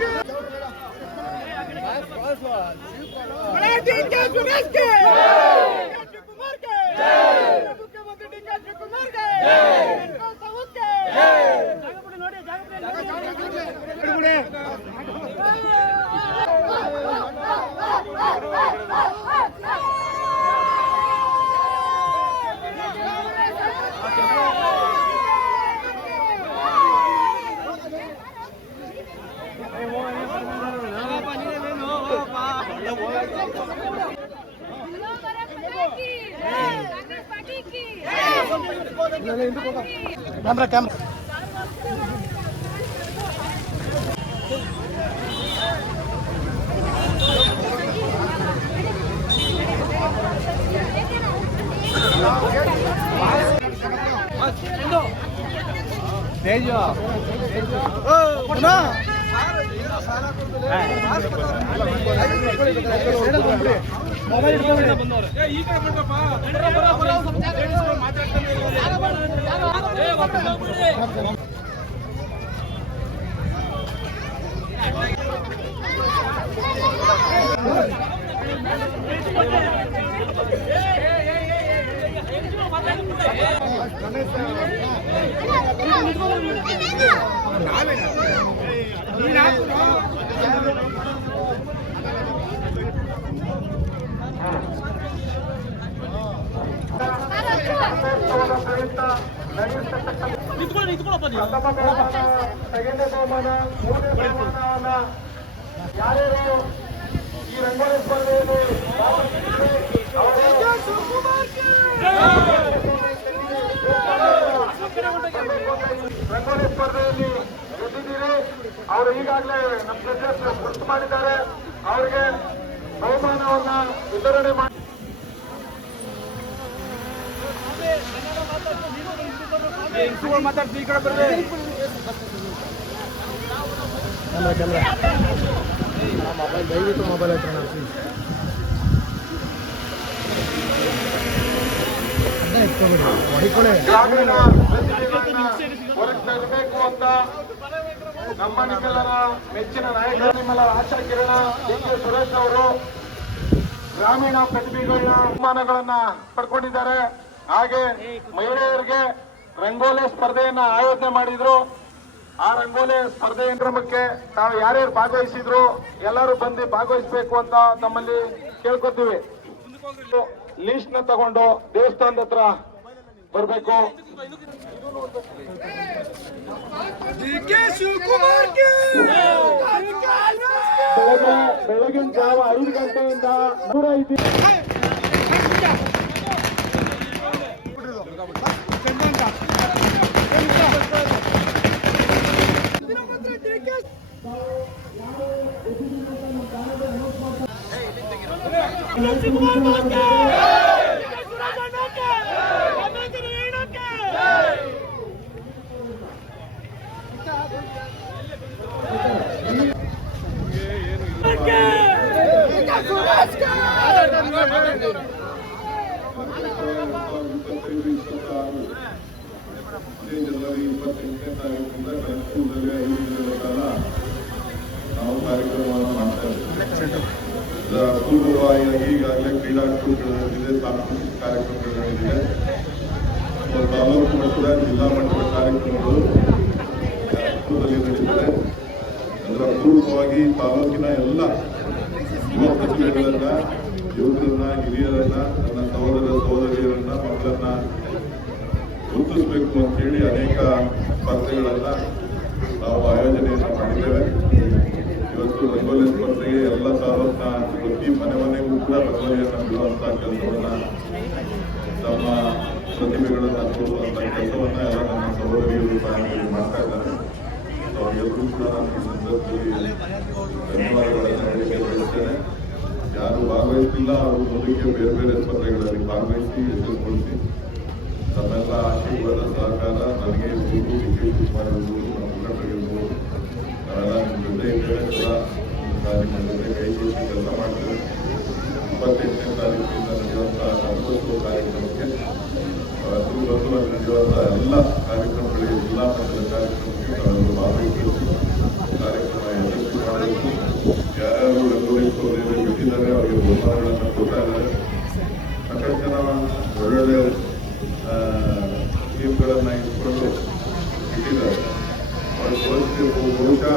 ಯಾರ್ಯಾರು ಈ ರಂಗೋಲಿ ಸ್ಪರ್ಧೆಯಲ್ಲಿ ರಂಗೋಲಿ ಸ್ಪರ್ಧೆಯಲ್ಲಿ ಗೆದ್ದಿದ್ದೀರಿ. ಅವರು ಈಗಾಗಲೇ ನಮ್ಮ ಜಡ್ಜಸ್ ಗುರುತು ಮಾಡಿದ್ದಾರೆ. ಅವರಿಗೆ ಬಹುಮಾನವನ್ನ ವಿತರಣೆ ಮಾಡಿ ಮಾತಾಡ್ತೀವಿ. ಈ ಕಡೆ ಬರ್ರಿ. ದಯವಿಟ್ಟು ಮೊಬೈಲ್ ಹತ್ರ ನಡೆಸಿ. ಗ್ರಾಮೀಣ ಹೊರತರಬೇಕು ಅಂತ ನಮ್ಮ ನಿಮ್ಮೆಲ್ಲರ ಮೆಚ್ಚಿನ ನಾಯಕರು ನಿಮ್ಮೆಲ್ಲರ ಆಶಾ ಕಿರಣ ಡಿ.ಕೆ. ಸುರೇಶ್ ಅವರು ಗ್ರಾಮೀಣ ಪ್ರತಿಭೆಗಳನ್ನ ಬಹುಮಾನಗಳನ್ನ ಪಡ್ಕೊಂಡಿದ್ದಾರೆ. ಹಾಗೆ ಮಹಿಳೆಯರಿಗೆ ರಂಗೋಲಿ ಸ್ಪರ್ಧೆಯನ್ನ ಆಯೋಜನೆ ಮಾಡಿದ್ರು. ಆ ರಂಗೋಲಿ ಸ್ಪರ್ಧೆ ಕ್ರಮಕ್ಕೆ ತಾವು ಯಾರ್ಯಾರು ಭಾಗವಹಿಸಿದ್ರು ಎಲ್ಲರೂ ಬಂದು ಭಾಗವಹಿಸಬೇಕು ಅಂತ ತಮ್ಮಲ್ಲಿ ಕೇಳ್ಕೊತೀವಿ. ಲೀಸ್ಟ್ ನ ತಗೊಂಡು ದೇವಸ್ಥಾನದ ಹತ್ರ ಬರ್ಬೇಕು. ಬೆಳಗಿನ ಜಾವ 5 ಗಂಟೆಯಿಂದ 105 ಜನವರಿ 28ನೇ ತಾರೀಕಿನಿಂದ ಕನಕಪುರದಲ್ಲಿ 5 ದಿನಗಳ ಕಾಲ ನಾವು ಕಾರ್ಯಕ್ರಮವನ್ನು ಮಾಡ್ತಾ ಇದ್ದೇವೆ. ಪೂರ್ವವಾಗಿ ಈಗಾಗಲೇ ಕ್ರೀಡಾಕೂಟಗಳು ನಡೆದಿದೆ, ಸಾಂಸ್ಕೃತಿಕ ಕಾರ್ಯಕ್ರಮಗಳು ನಡೆದಿದೆ. ತಾಲೂಕು ಮಟ್ಟದ ಜಿಲ್ಲಾ ಮಟ್ಟದ ಕಾರ್ಯಕ್ರಮಗಳು ಕನಕಪುರದಲ್ಲಿ ನಡೆದಿದೆ. ಅದರ ಪೂರ್ವವಾಗಿ ತಾಲೂಕಿನ ಎಲ್ಲ ಯುವ ಪ್ರತಿಭೆಗಳನ್ನ, ಯುವಕರನ್ನ, ಹಿರಿಯರನ್ನ, ನನ್ನ ಸಹೋದರ ಸಹೋದರಿಯರನ್ನ, ಮಕ್ಕಳನ್ನ ಗುರುತಿಸಬೇಕು ಅಂತ ಹೇಳಿ ಅನೇಕ ಸ್ಪರ್ಧೆಗಳನ್ನ ನಾವು ಆಯೋಜನೆಯನ್ನು ಮಾಡಿದ್ದೇವೆ. ಇವತ್ತು ರಂಗೋಲಿ ಸ್ಪರ್ಧೆಗೆ ಎಲ್ಲ ತಾಲೂಕಿನ ಪ್ರತಿ ಮನೆಗೂ ಕೂಡ ರಂಗೋಲಿಯನ್ನು ಬಿಡುವಂತಹ ಕೆಲಸವನ್ನ, ತಮ್ಮ ಪ್ರತಿಭೆಗಳನ್ನ ತೋರುವಂತ ಕೆಲಸವನ್ನ ಎಲ್ಲ ನನ್ನ ಸಹೋದರಿಯರು ತಾಯಿಗಳು ಮಾಡ್ತಾ ಇದ್ದಾರೆ. ಅವರೆಲ್ಲರೂ ಕೂಡ ನಾನು ಈ ಸಂದರ್ಭದಲ್ಲಿ ಧನ್ಯವಾದಗಳನ್ನು ಹೇಳಿಕೆ ಬಯಸ್ತೇನೆ. ಯಾರು ಭಾಗವಹಿಸಿಲ್ಲ ಅವರು ಮುಂದಕ್ಕೆ ಬೇರೆ ಬೇರೆ ಸ್ಪರ್ಧೆಗಳಲ್ಲಿ ಭಾಗವಹಿಸಿ ಯಶಸ್ವಿಗೊಳಿಸಿ ತಮ್ಮೆಲ್ಲ ಆಶೀರ್ವಾದ ಸಹಕಾರ ನನಗೆ ಇರ್ಬೋದು, ಡಿ.ಕೆ. ಶಿವಕುಮಾರ್ ಇರ್ಬೋದು, ನಮ್ಮ ಮುಖಂಡರಿರ್ಬೋದು, ನಾವೆಲ್ಲ ನಿಮ್ಮ ಜೊತೆ ಇದ್ದೇವೆ. ಕೂಡ ನಿಮ್ಮ ಜೊತೆ ಕೈ ಜೋಡಿಸಿ ಕೆಲಸ ಮಾಡ್ತೇವೆ. 28ನೇ ತಾರೀಕಿನಿಂದ ನಡೆಯುವಂತಹ ರಥೋತ್ಸವ ಕಾರ್ಯಕ್ರಮಕ್ಕೆ ಅವರೆಲ್ಲರೂ ಬಂದು ಅಲ್ಲಿ ನಡೆಯುವಂಥ ಎಲ್ಲ ಕಾರ್ಯಕ್ರಮಗಳಿಗೆ, ಜಿಲ್ಲಾ ಮಟ್ಟದ ಕಾರ್ಯಕ್ರಮಕ್ಕೆ ತಾವೆಲ್ಲರೂ ಭಾಗವಹಿಸಬೇಕು. ಕಾರ್ಯಕ್ರಮ ಯಶಸ್ವಿ ಮಾಡಬೇಕು. ಯಾರ್ಯಾರು ರಂಗೋಲಿ ಸ್ಪರ್ಧೆಯಲ್ಲಿ ಬಿಟ್ಟಿದ್ದಾರೆ ಅವರಿಗೆ ಬಹುಮಾನಗಳನ್ನು ಕೊಡ್ತಾ ಇದ್ದಾರೆ. ಸಾಕಷ್ಟು ಜನ ಒಳ್ಳೊಳ್ಳೆ ಟೀಮ್ಗಳನ್ನು ಇಟ್ಕೊಂಡು ಇಟ್ಟಿದ್ದಾರೆ. ಅವರು ತೋರಿಸ್ಬೇಕು. ಬಹುಶಃ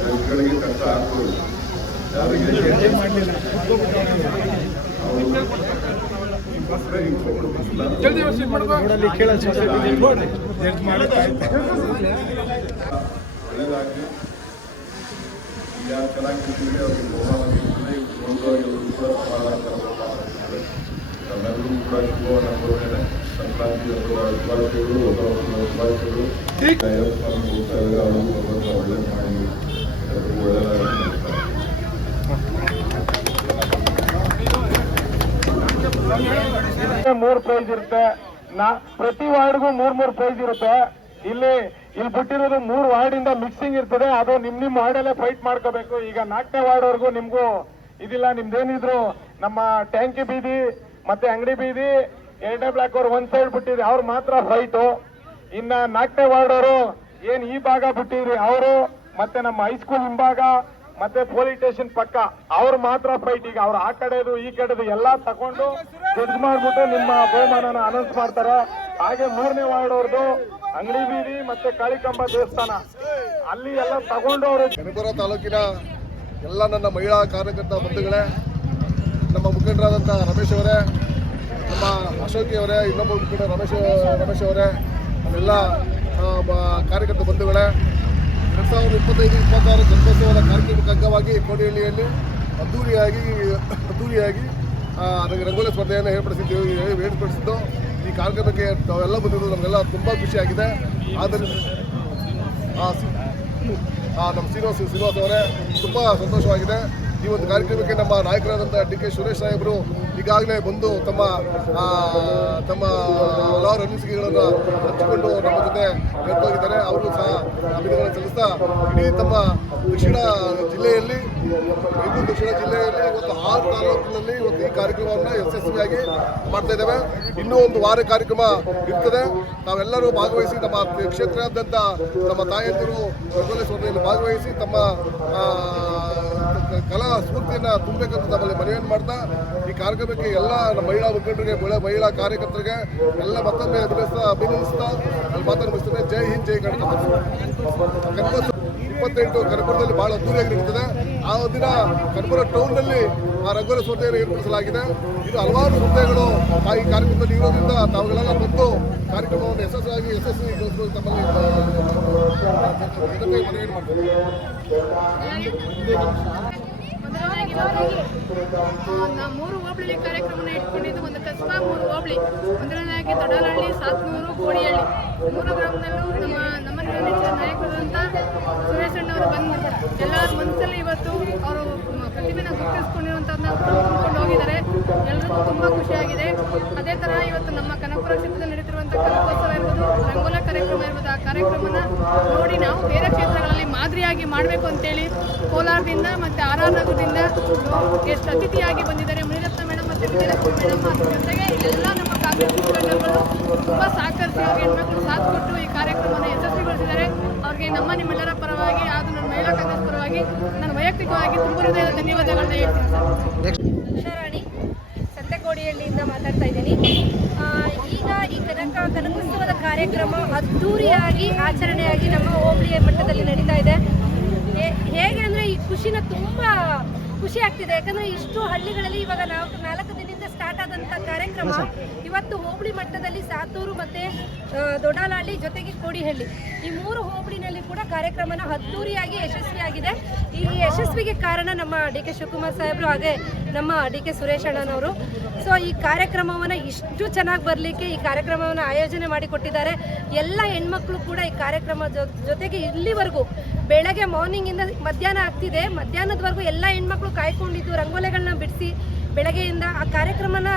ಜನಗಳಿಗೆ ಕಷ್ಟ ಆಗ್ಬೋದು. ಯಾರಿಗೆ ಒಳ್ಳೆಯದಾಗಲಿ. ಯಾರು ಚೆನ್ನಾಗಿರ್ತೀವಿ ಅವ್ರಿಗೆ ಬಹುಮಾನ ಸಿಗ್ತದೆ. ಎಲ್ಲರೂ ಕೂಡ ಸಮಾಧಾನಕರ ಬಹುಮಾನ ಸಿಗ್ತದೆ. ನಮ್ಮೆಲ್ಲರೂ ಕೂಡ ಶುಭವನ್ನು ಕೋರ್ತೇನೆ. ಸಂಕ್ರಾಂತಿ ಹಬ್ಬದ ಮೂರು ಪ್ರೈಸ್ ಇರುತ್ತೆ. ಪ್ರತಿ ವಾರ್ಡ್ಗೂ ಮೂರ್ ಪ್ರೈಸ್ ಇರುತ್ತೆ. ಇಲ್ಲಿ ಬಿಟ್ಟಿರೋದು 3 ವಾರ್ಡಿಂದ ಮಿಕ್ಸಿಂಗ್ ಇರ್ತದೆ. ಅದು ನಿಮ್ ವಾರ್ಡಲ್ಲೇ ಫೈಟ್ ಮಾಡ್ಕೋಬೇಕು. ಈಗ 4ನೇ ವಾರ್ಡ್ವರೆಗೂ ನಿಮ್ಗೂ ಇದಿಲ್ಲ. ನಿಮ್ದೇನಿದ್ರು ನಮ್ಮ ಟ್ಯಾಂಕಿ ಬೀದಿ ಮತ್ತೆ ಅಂಗಡಿ ಬೀದಿ 2ನೇ ಬ್ಲಾಕ್ ಅವ್ರು ಒಂದ್ ಸೈಡ್ ಬಿಟ್ಟಿದ್ರಿ, ಅವ್ರು ಮಾತ್ರ ಫೈಟು. ಇನ್ನ 4ನೇ ವಾರ್ಡ್ ಅವರು ಏನ್ ಈ ಭಾಗ ಬಿಟ್ಟಿದ್ರಿ ಅವರು ಮತ್ತೆ ನಮ್ಮ ಹೈಸ್ಕೂಲ್ ಹಿಂಭಾಗ ಮತ್ತೆ ಪೊಲೀಸ್ ಸ್ಟೇಷನ್ ಪಕ್ಕ ಅವ್ರು ಮಾತ್ರ ಫೈಟ್. ಈಗ ಅವ್ರು ಆ ಕಡೆದು ಈ ಕಡೆದು ಎಲ್ಲಾ ತಕೊಂಡು ಜಡ್ಜ್ ಮಾಡ್ಬಿಟ್ಟು ನಿಮ್ಮ ಬಹುಮಾನನ ಅನೌನ್ಸ್ ಮಾಡ್ತಾರೆ. ಹಾಗೆ 3ನೇ ವಾರ್ಡ್ ಅವ್ರದ್ದು ಅಂಗಡಿ ಬೀದಿ ಮತ್ತೆ ಕಾಳಿಕಾಂಬ ದೇವಸ್ಥಾನ ಅಲ್ಲಿ ಎಲ್ಲ ತಗೊಂಡು ಅವರು. ಕನಕಪುರ ತಾಲೂಕಿನ ಎಲ್ಲ ನನ್ನ ಮಹಿಳಾ ಕಾರ್ಯಕರ್ತ ಬಂಧುಗಳೇ, ನಮ್ಮ ಮುಖಂಡರಾದಂಥ ರಮೇಶ್ ಅವರೇ, ನಮ್ಮ ಅಶೋಕಿ ಅವರೇ, ಇನ್ನೊಬ್ಬ ಮುಖಂಡ ರಮೇಶ್ ಅವರೇ, ನಮ್ಮೆಲ್ಲ ಕಾರ್ಯಕರ್ತ ಬಂಧುಗಳೇ, 2025-26 ಜನೋತ್ಸವದ ಕಾರ್ಯಕ್ರಮಕ್ಕೆ ಅಂಗವಾಗಿ ಕೋಡಿಹಳ್ಳಿಯಲ್ಲಿ ಅದ್ದೂರಿಯಾಗಿ ರಂಗೋಲಿ ಸ್ಪರ್ಧೆಯನ್ನು ಏರ್ಪಡಿಸಿದ್ದು ಈ ಕಾರ್ಯಕ್ರಮಕ್ಕೆ ತಾವೆಲ್ಲ ಬಂದಿದ್ದು ನಮಗೆಲ್ಲ ತುಂಬ ಖುಷಿಯಾಗಿದೆ. ಆದ್ದರಿಂದ ನಮ್ಮ ಶ್ರೀನಿವಾಸ್ ಅವರೇ ತುಂಬ ಸಂತೋಷವಾಗಿದೆ. ಈ ಒಂದು ಕಾರ್ಯಕ್ರಮಕ್ಕೆ ನಮ್ಮ ನಾಯಕರಾದಂಥ DK ಸುರೇಶ್ ಸಾಹೇಬರು ಈಗಾಗಲೇ ಬಂದು ತಮ್ಮ ಹಲವಾರು ಅನಿಸಿಕೆಗಳನ್ನು ಹಂಚಿಕೊಂಡು ನಮ್ಮ ಜೊತೆ ಬೆರೆತೋಗಿದ್ದಾರೆ. ಅವರು ಸಹ ಅಭಿನಂದನೆ ಸಲ್ಲಿಸ್ತಾ ಇಡೀ ತಮ್ಮ ದಕ್ಷಿಣ ಜಿಲ್ಲೆಯಲ್ಲಿ ಇವತ್ತು 6 ತಾಲೂಕಿನಲ್ಲಿ ಇವತ್ತು ಈ ಕಾರ್ಯಕ್ರಮವನ್ನು ಯಶಸ್ವಿಯಾಗಿ ಮಾಡ್ತಾ ಇದ್ದೇವೆ. ಇನ್ನೂ ಒಂದು ವಾರ ಕಾರ್ಯಕ್ರಮ ಇರ್ತದೆ. ನಾವೆಲ್ಲರೂ ಭಾಗವಹಿಸಿ ನಮ್ಮ ಕ್ಷೇತ್ರಾದ್ಯಂತ ನಮ್ಮ ತಾಯಂದಿರು ರಂಗೋಲಿ ಸ್ಪರ್ಧೆಯಲ್ಲಿ ಭಾಗವಹಿಸಿ ತಮ್ಮ ಕಲಾ ಸ್ಫೂರ್ತಿಯನ್ನು ತುಂಬಬೇಕಂತ ನಮ್ಮಲ್ಲಿ ಮನವಿಯನ್ನು ಮಾಡ್ತಾ ಈ ಕಾರ್ಯಕ್ರಮಕ್ಕೆ ಎಲ್ಲ ನಮ್ಮ ಮಹಿಳಾ ಮುಖಂಡರಿಗೆ ಮಹಿಳಾ ಕಾರ್ಯಕರ್ತರಿಗೆ ಎಲ್ಲ ಮತ್ತೊಮ್ಮೆ ಅಭಿನಂದಿಸ್ತಾ ಅಲ್ಲಿ ಮಾತನಾಡಿಸ್ತೇನೆ. ಜೈ ಹಿಂದ್, ಜೈ ಕರ್ನಾಟಕ. 28 ಕನಕಪುರದಲ್ಲಿ ಬಹಳ ಅದ್ದೂರಿಯಾಗಿ ನಡೀತದೆ. ಆ ದಿನ ಕನಕಪುರ ಟೌನ್ನಲ್ಲಿ ಆ ರಂಗೋಲಿ ಸ್ಪರ್ಧೆಯನ್ನು ಏರ್ಪಡಿಸಲಾಗಿದೆ. ಇದು ಹಲವಾರು ಸ್ಪರ್ಧೆಗಳು ಈ ಕಾರ್ಯಕ್ರಮದಲ್ಲಿ ಇರೋದ್ರಿಂದ ತಾವುಗಳೆಲ್ಲ ಬಂದು ಕಾರ್ಯಕ್ರಮವನ್ನು ಯಶಸ್ವಿಗೊಳಿಸಲು ತಮ್ಮಲ್ಲಿ ಮನವಿಯನ್ನು ಮಾಡ್ತೇವೆ. ಮೂರು ಹೋಬಳಿ ಕಾರ್ಯಕ್ರಮನ ಇಟ್ಕೊಂಡಿದ್ದು. ಒಂದು ಕಸ್ಬಾ, 3 ಹೋಬಳಿ. ಮೊದಲನೇದಾಗಿ ದೊಡ್ಡಲಹಳ್ಳಿ, ಸಾತ್ನೂರು, ಕೋಡಿಹಳ್ಳಿ 3 ಗ್ರಾಮದಲ್ಲೂ ನಮ್ಮ ನಾಯಕರಾದಂಥ ಸುರೇಶ್ ಅಣ್ಣವರು ಬಂದು ಎಲ್ಲರ ಮನಸ್ಸಲ್ಲಿ ಇವತ್ತು ಅವರು ಪ್ರತಿಭೆನ ಗುರುತಿಸ್ಕೊಂಡಿರುವಂಥದ್ದನ್ನ ತುಂಬಿಕೊಂಡು ಹೋಗಿದ್ದಾರೆ. ಎಲ್ಲರಿಗೂ ತುಂಬ ಖುಷಿಯಾಗಿದೆ. ಅದೇ ಥರ ಇವತ್ತು ನಮ್ಮ ಕನಕಪುರ ಕ್ಷೇತ್ರದಲ್ಲಿ ನಡೀತಿರುವಂಥ ಕನಕೋತ್ಸವ ಇರ್ಬೋದು, ರಂಗೋಲಿ ಕಾರ್ಯಕ್ರಮ ಇರ್ಬೋದು, ಆ ಕಾರ್ಯಕ್ರಮನ ನೋಡಿ ನಾವು ಬೇರೆ ಕ್ಷೇತ್ರಗಳಲ್ಲಿ ಮಾದರಿಯಾಗಿ ಮಾಡಬೇಕು ಅಂತೇಳಿ ಕೋಲಾರದಿಂದ ಮತ್ತು RR ನಗರದಿಂದ ಎಷ್ಟು ಅತಿಥಿಯಾಗಿ ಬಂದಿದ್ದಾರೆ ಮುನಿರತ್ನ ಮೇಡಮ್ ಮತ್ತು ವಿಜಯಲಕ್ಷ್ಮಿ ಮೇಡಮ್. ಅದ್ರ ಜೊತೆಗೆ ಎಲ್ಲ ನಮ್ಮ ಕಾಂಗ್ರೆಸ್ ಮುಖಂಡರುಗಳು ತುಂಬ ಸಹಕರಿಸಿ ಅವ್ರಿಗೆ ಹೆಣ್ಮಕ್ಳು ಸಾಥ್ ಕೊಟ್ಟು ಈ ಕಾರ್ಯಕ್ರಮನ ಯಶಸ್ವಿಗೊಳಿಸಿದ್ದಾರೆ. ಅವ್ರಿಗೆ ನಿಮ್ಮೆಲ್ಲರ ಪರವಾಗಿ ಹಾಗೂ ನನ್ನ ಮಹಿಳಾ ಕಾಂಗ್ರೆಸ್ ಪರವಾಗಿ ನಾನು ವೈಯಕ್ತಿಕವಾಗಿ ತುಂಬ ಹೃದಯದ ಧನ್ಯವಾದಗಳನ್ನ ಹೇಳ್ತೀನಿ ಸರ್. ಉಷಾರಾಣಿ, ಸಂತೆಕೋಡಿಹಳ್ಳಿಯಿಂದ ಮಾತಾಡ್ತಾ ಇದ್ದೀನಿ. ಈಗ ಈ ಕನಕೋತ್ಸವದ ಕಾರ್ಯಕ್ರಮ ಅದ್ದೂರಿಯಾಗಿ ಆಚರಣೆಯಾಗಿ ನಮ್ಮ ಹೋಬಳಿಯ ಮಟ್ಟದಲ್ಲಿ ನಡೀತಾ ಇದೆ. ಹೇಗೆ ಅಂದರೆ ಈ ಖುಷಿನ ತುಂಬ ಖುಷಿ ಆಗ್ತಿದೆ. ಯಾಕಂದರೆ ಇಷ್ಟು ಹಳ್ಳಿಗಳಲ್ಲಿ ಇವಾಗ 4 ದಿನದಿಂದ ಸ್ಟಾರ್ಟ್ ಆದಂಥ ಕಾರ್ಯಕ್ರಮ ಇವತ್ತು ಹೋಬಳಿ ಮಟ್ಟದಲ್ಲಿ ಸಾತೂರು ಮತ್ತು ದೊಡ್ಡಲಹಳ್ಳಿ ಜೊತೆಗೆ ಕೋಡಿಹಳ್ಳಿ ಈ 3 ಹೋಬಳಿನಲ್ಲಿ ಕೂಡ ಕಾರ್ಯಕ್ರಮನ ಅದ್ದೂರಿಯಾಗಿ ಯಶಸ್ವಿಯಾಗಿದೆ. ಈ ಯಶಸ್ವಿಗೆ ಕಾರಣ ನಮ್ಮ DK ಶಿವಕುಮಾರ್ ಸಾಹೇಬರು ಹಾಗೆ ನಮ್ಮ DK ಸುರೇಶ್ ಅಣ್ಣನವರು. ಸೊ ಈ ಕಾರ್ಯಕ್ರಮವನ್ನು ಇಷ್ಟು ಚೆನ್ನಾಗಿ ಬರಲಿಕ್ಕೆ ಈ ಕಾರ್ಯಕ್ರಮವನ್ನು ಆಯೋಜನೆ ಮಾಡಿಕೊಟ್ಟಿದ್ದಾರೆ. ಎಲ್ಲ ಹೆಣ್ಮಕ್ಳು ಕೂಡ ಈ ಕಾರ್ಯಕ್ರಮ ಜೊತೆಗೆ ಇಲ್ಲಿವರೆಗೂ ಬೆಳಗ್ಗೆ ಮಾರ್ನಿಂಗಿಂದ ಮಧ್ಯಾಹ್ನ ಆಗ್ತಿದೆ, ಮಧ್ಯಾಹ್ನದವರೆಗೂ ಎಲ್ಲ ಹೆಣ್ಮಕ್ಳು ಕಾಯ್ಕೊಂಡಿದ್ದು ರಂಗೋಲಿಗಳನ್ನ ಬಿಡಿಸಿ ಬೆಳಗ್ಗೆಯಿಂದ ಆ ಕಾರ್ಯಕ್ರಮನ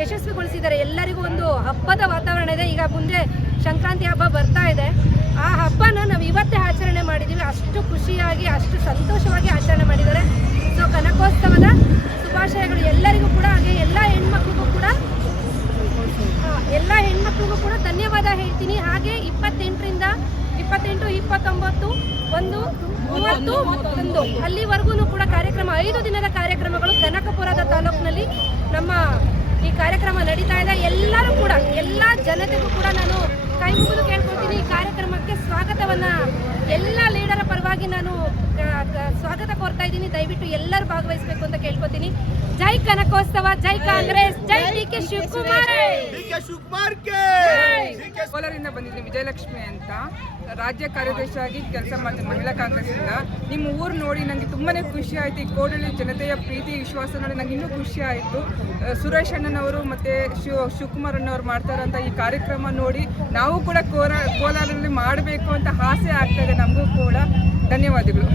ಯಶಸ್ವಿಗೊಳಿಸಿದ್ದಾರೆ. ಎಲ್ಲರಿಗೂ ಒಂದು ಹಬ್ಬದ ವಾತಾವರಣ ಇದೆ. ಈಗ ಮುಂದೆ ಸಂಕ್ರಾಂತಿ ಹಬ್ಬ ಬರ್ತಾ ಇದೆ. ಆ ಹಬ್ಬನ ನಾವು ಇವತ್ತೇ ಆಚರಣೆ ಮಾಡಿದ್ದೀವಿ. ಅಷ್ಟು ಖುಷಿಯಾಗಿ ಅಷ್ಟು ಸಂತೋಷವಾಗಿ ಆಚರಣೆ ಮಾಡಿದ್ದಾರೆ. ಸೊ ಕನಕೋತ್ಸವದ ಶುಭಾಶಯಗಳು ಎಲ್ಲರಿಗೂ ಕೂಡ, ಹಾಗೆ ಎಲ್ಲ ಹೆಣ್ಮಕ್ಳಿಗೂ ಕೂಡ ಧನ್ಯವಾದ ಹೇಳ್ತೀನಿ. ಹಾಗೆ 28, 29, 1, 30, 31 ಅಲ್ಲಿವರೆಗೂ ಕೂಡ ಕಾರ್ಯಕ್ರಮ 5 ದಿನದ ಕಾರ್ಯಕ್ರಮಗಳು ಕನಕಪುರದ ತಾಲೂಕಿನಲ್ಲಿ ನಮ್ಮ ಈ ಕಾರ್ಯಕ್ರಮ ನಡೀತಾ ಇದೆ. ಎಲ್ಲರೂ ಕೂಡ ಎಲ್ಲ ಜನತೆಗೂ ಕೂಡ ನಾನು ಕೈ ಮುಗಿದು ಕೇಳ್ಕೊಳ್ತೀನಿ. ಈ ಕಾರ್ಯಕ್ರಮಕ್ಕೆ ಸ್ವಾಗತವನ್ನು ಎಲ್ಲ ಲೀಡರ ಪರವಾಗಿ ನಾನು ಸ್ವಾಗತ ಕೋರ್ತಾ ಇದ್ದೀನಿ. ದಯವಿಟ್ಟು ಎಲ್ಲರೂ ಭಾಗವಹಿಸಬೇಕು ಅಂತ ಕೇಳ್ಕೊತೀನಿ. ಜೈ ಕನಕೋತ್ಸವ, ಜೈ ಕಾಂಗ್ರೆಸ್, ಜೈ ಡಿ.ಕೆ. ಶಿವಕುಮಾರ್. ಕೋಲಾರಿಂದ ಬಂದಿದ್ದೀನಿ, ವಿಜಯಲಕ್ಷ್ಮಿ ಅಂತ. ರಾಜ್ಯ ಕಾರ್ಯದರ್ಶಿಯಾಗಿ ಕೆಲಸ ಮಾಡ್ತೀನಿ ಮಹಿಳಾ ಕಾಂಗ್ರೆಸ್ಸಿಂದ. ನಿಮ್ಮ ಊರು ನೋಡಿ ನನಗೆ ತುಂಬಾ ಖುಷಿ ಆಯಿತು. ಈ ಕೋಡಳ್ಳಿ ಜನತೆಯ ಪ್ರೀತಿ ವಿಶ್ವಾಸ ನೋಡಿ ನನಗೆ ಇನ್ನೂ ಖುಷಿ ಆಯಿತು. ಸುರೇಶ್ ಅಣ್ಣನವರು ಮತ್ತು ಶಿವಕುಮಾರ್ ಅಣ್ಣವ್ರು ಮಾಡ್ತಾರಂಥ ಈ ಕಾರ್ಯಕ್ರಮ ನೋಡಿ ನಾವು ಕೂಡ ಕೋಲಾರಲ್ಲಿ ಮಾಡಬೇಕು ಅಂತ ಆಸೆ ಆಗ್ತಾಯಿದೆ ನಮಗೂ ಕೂಡ. ಧನ್ಯವಾದಗಳು.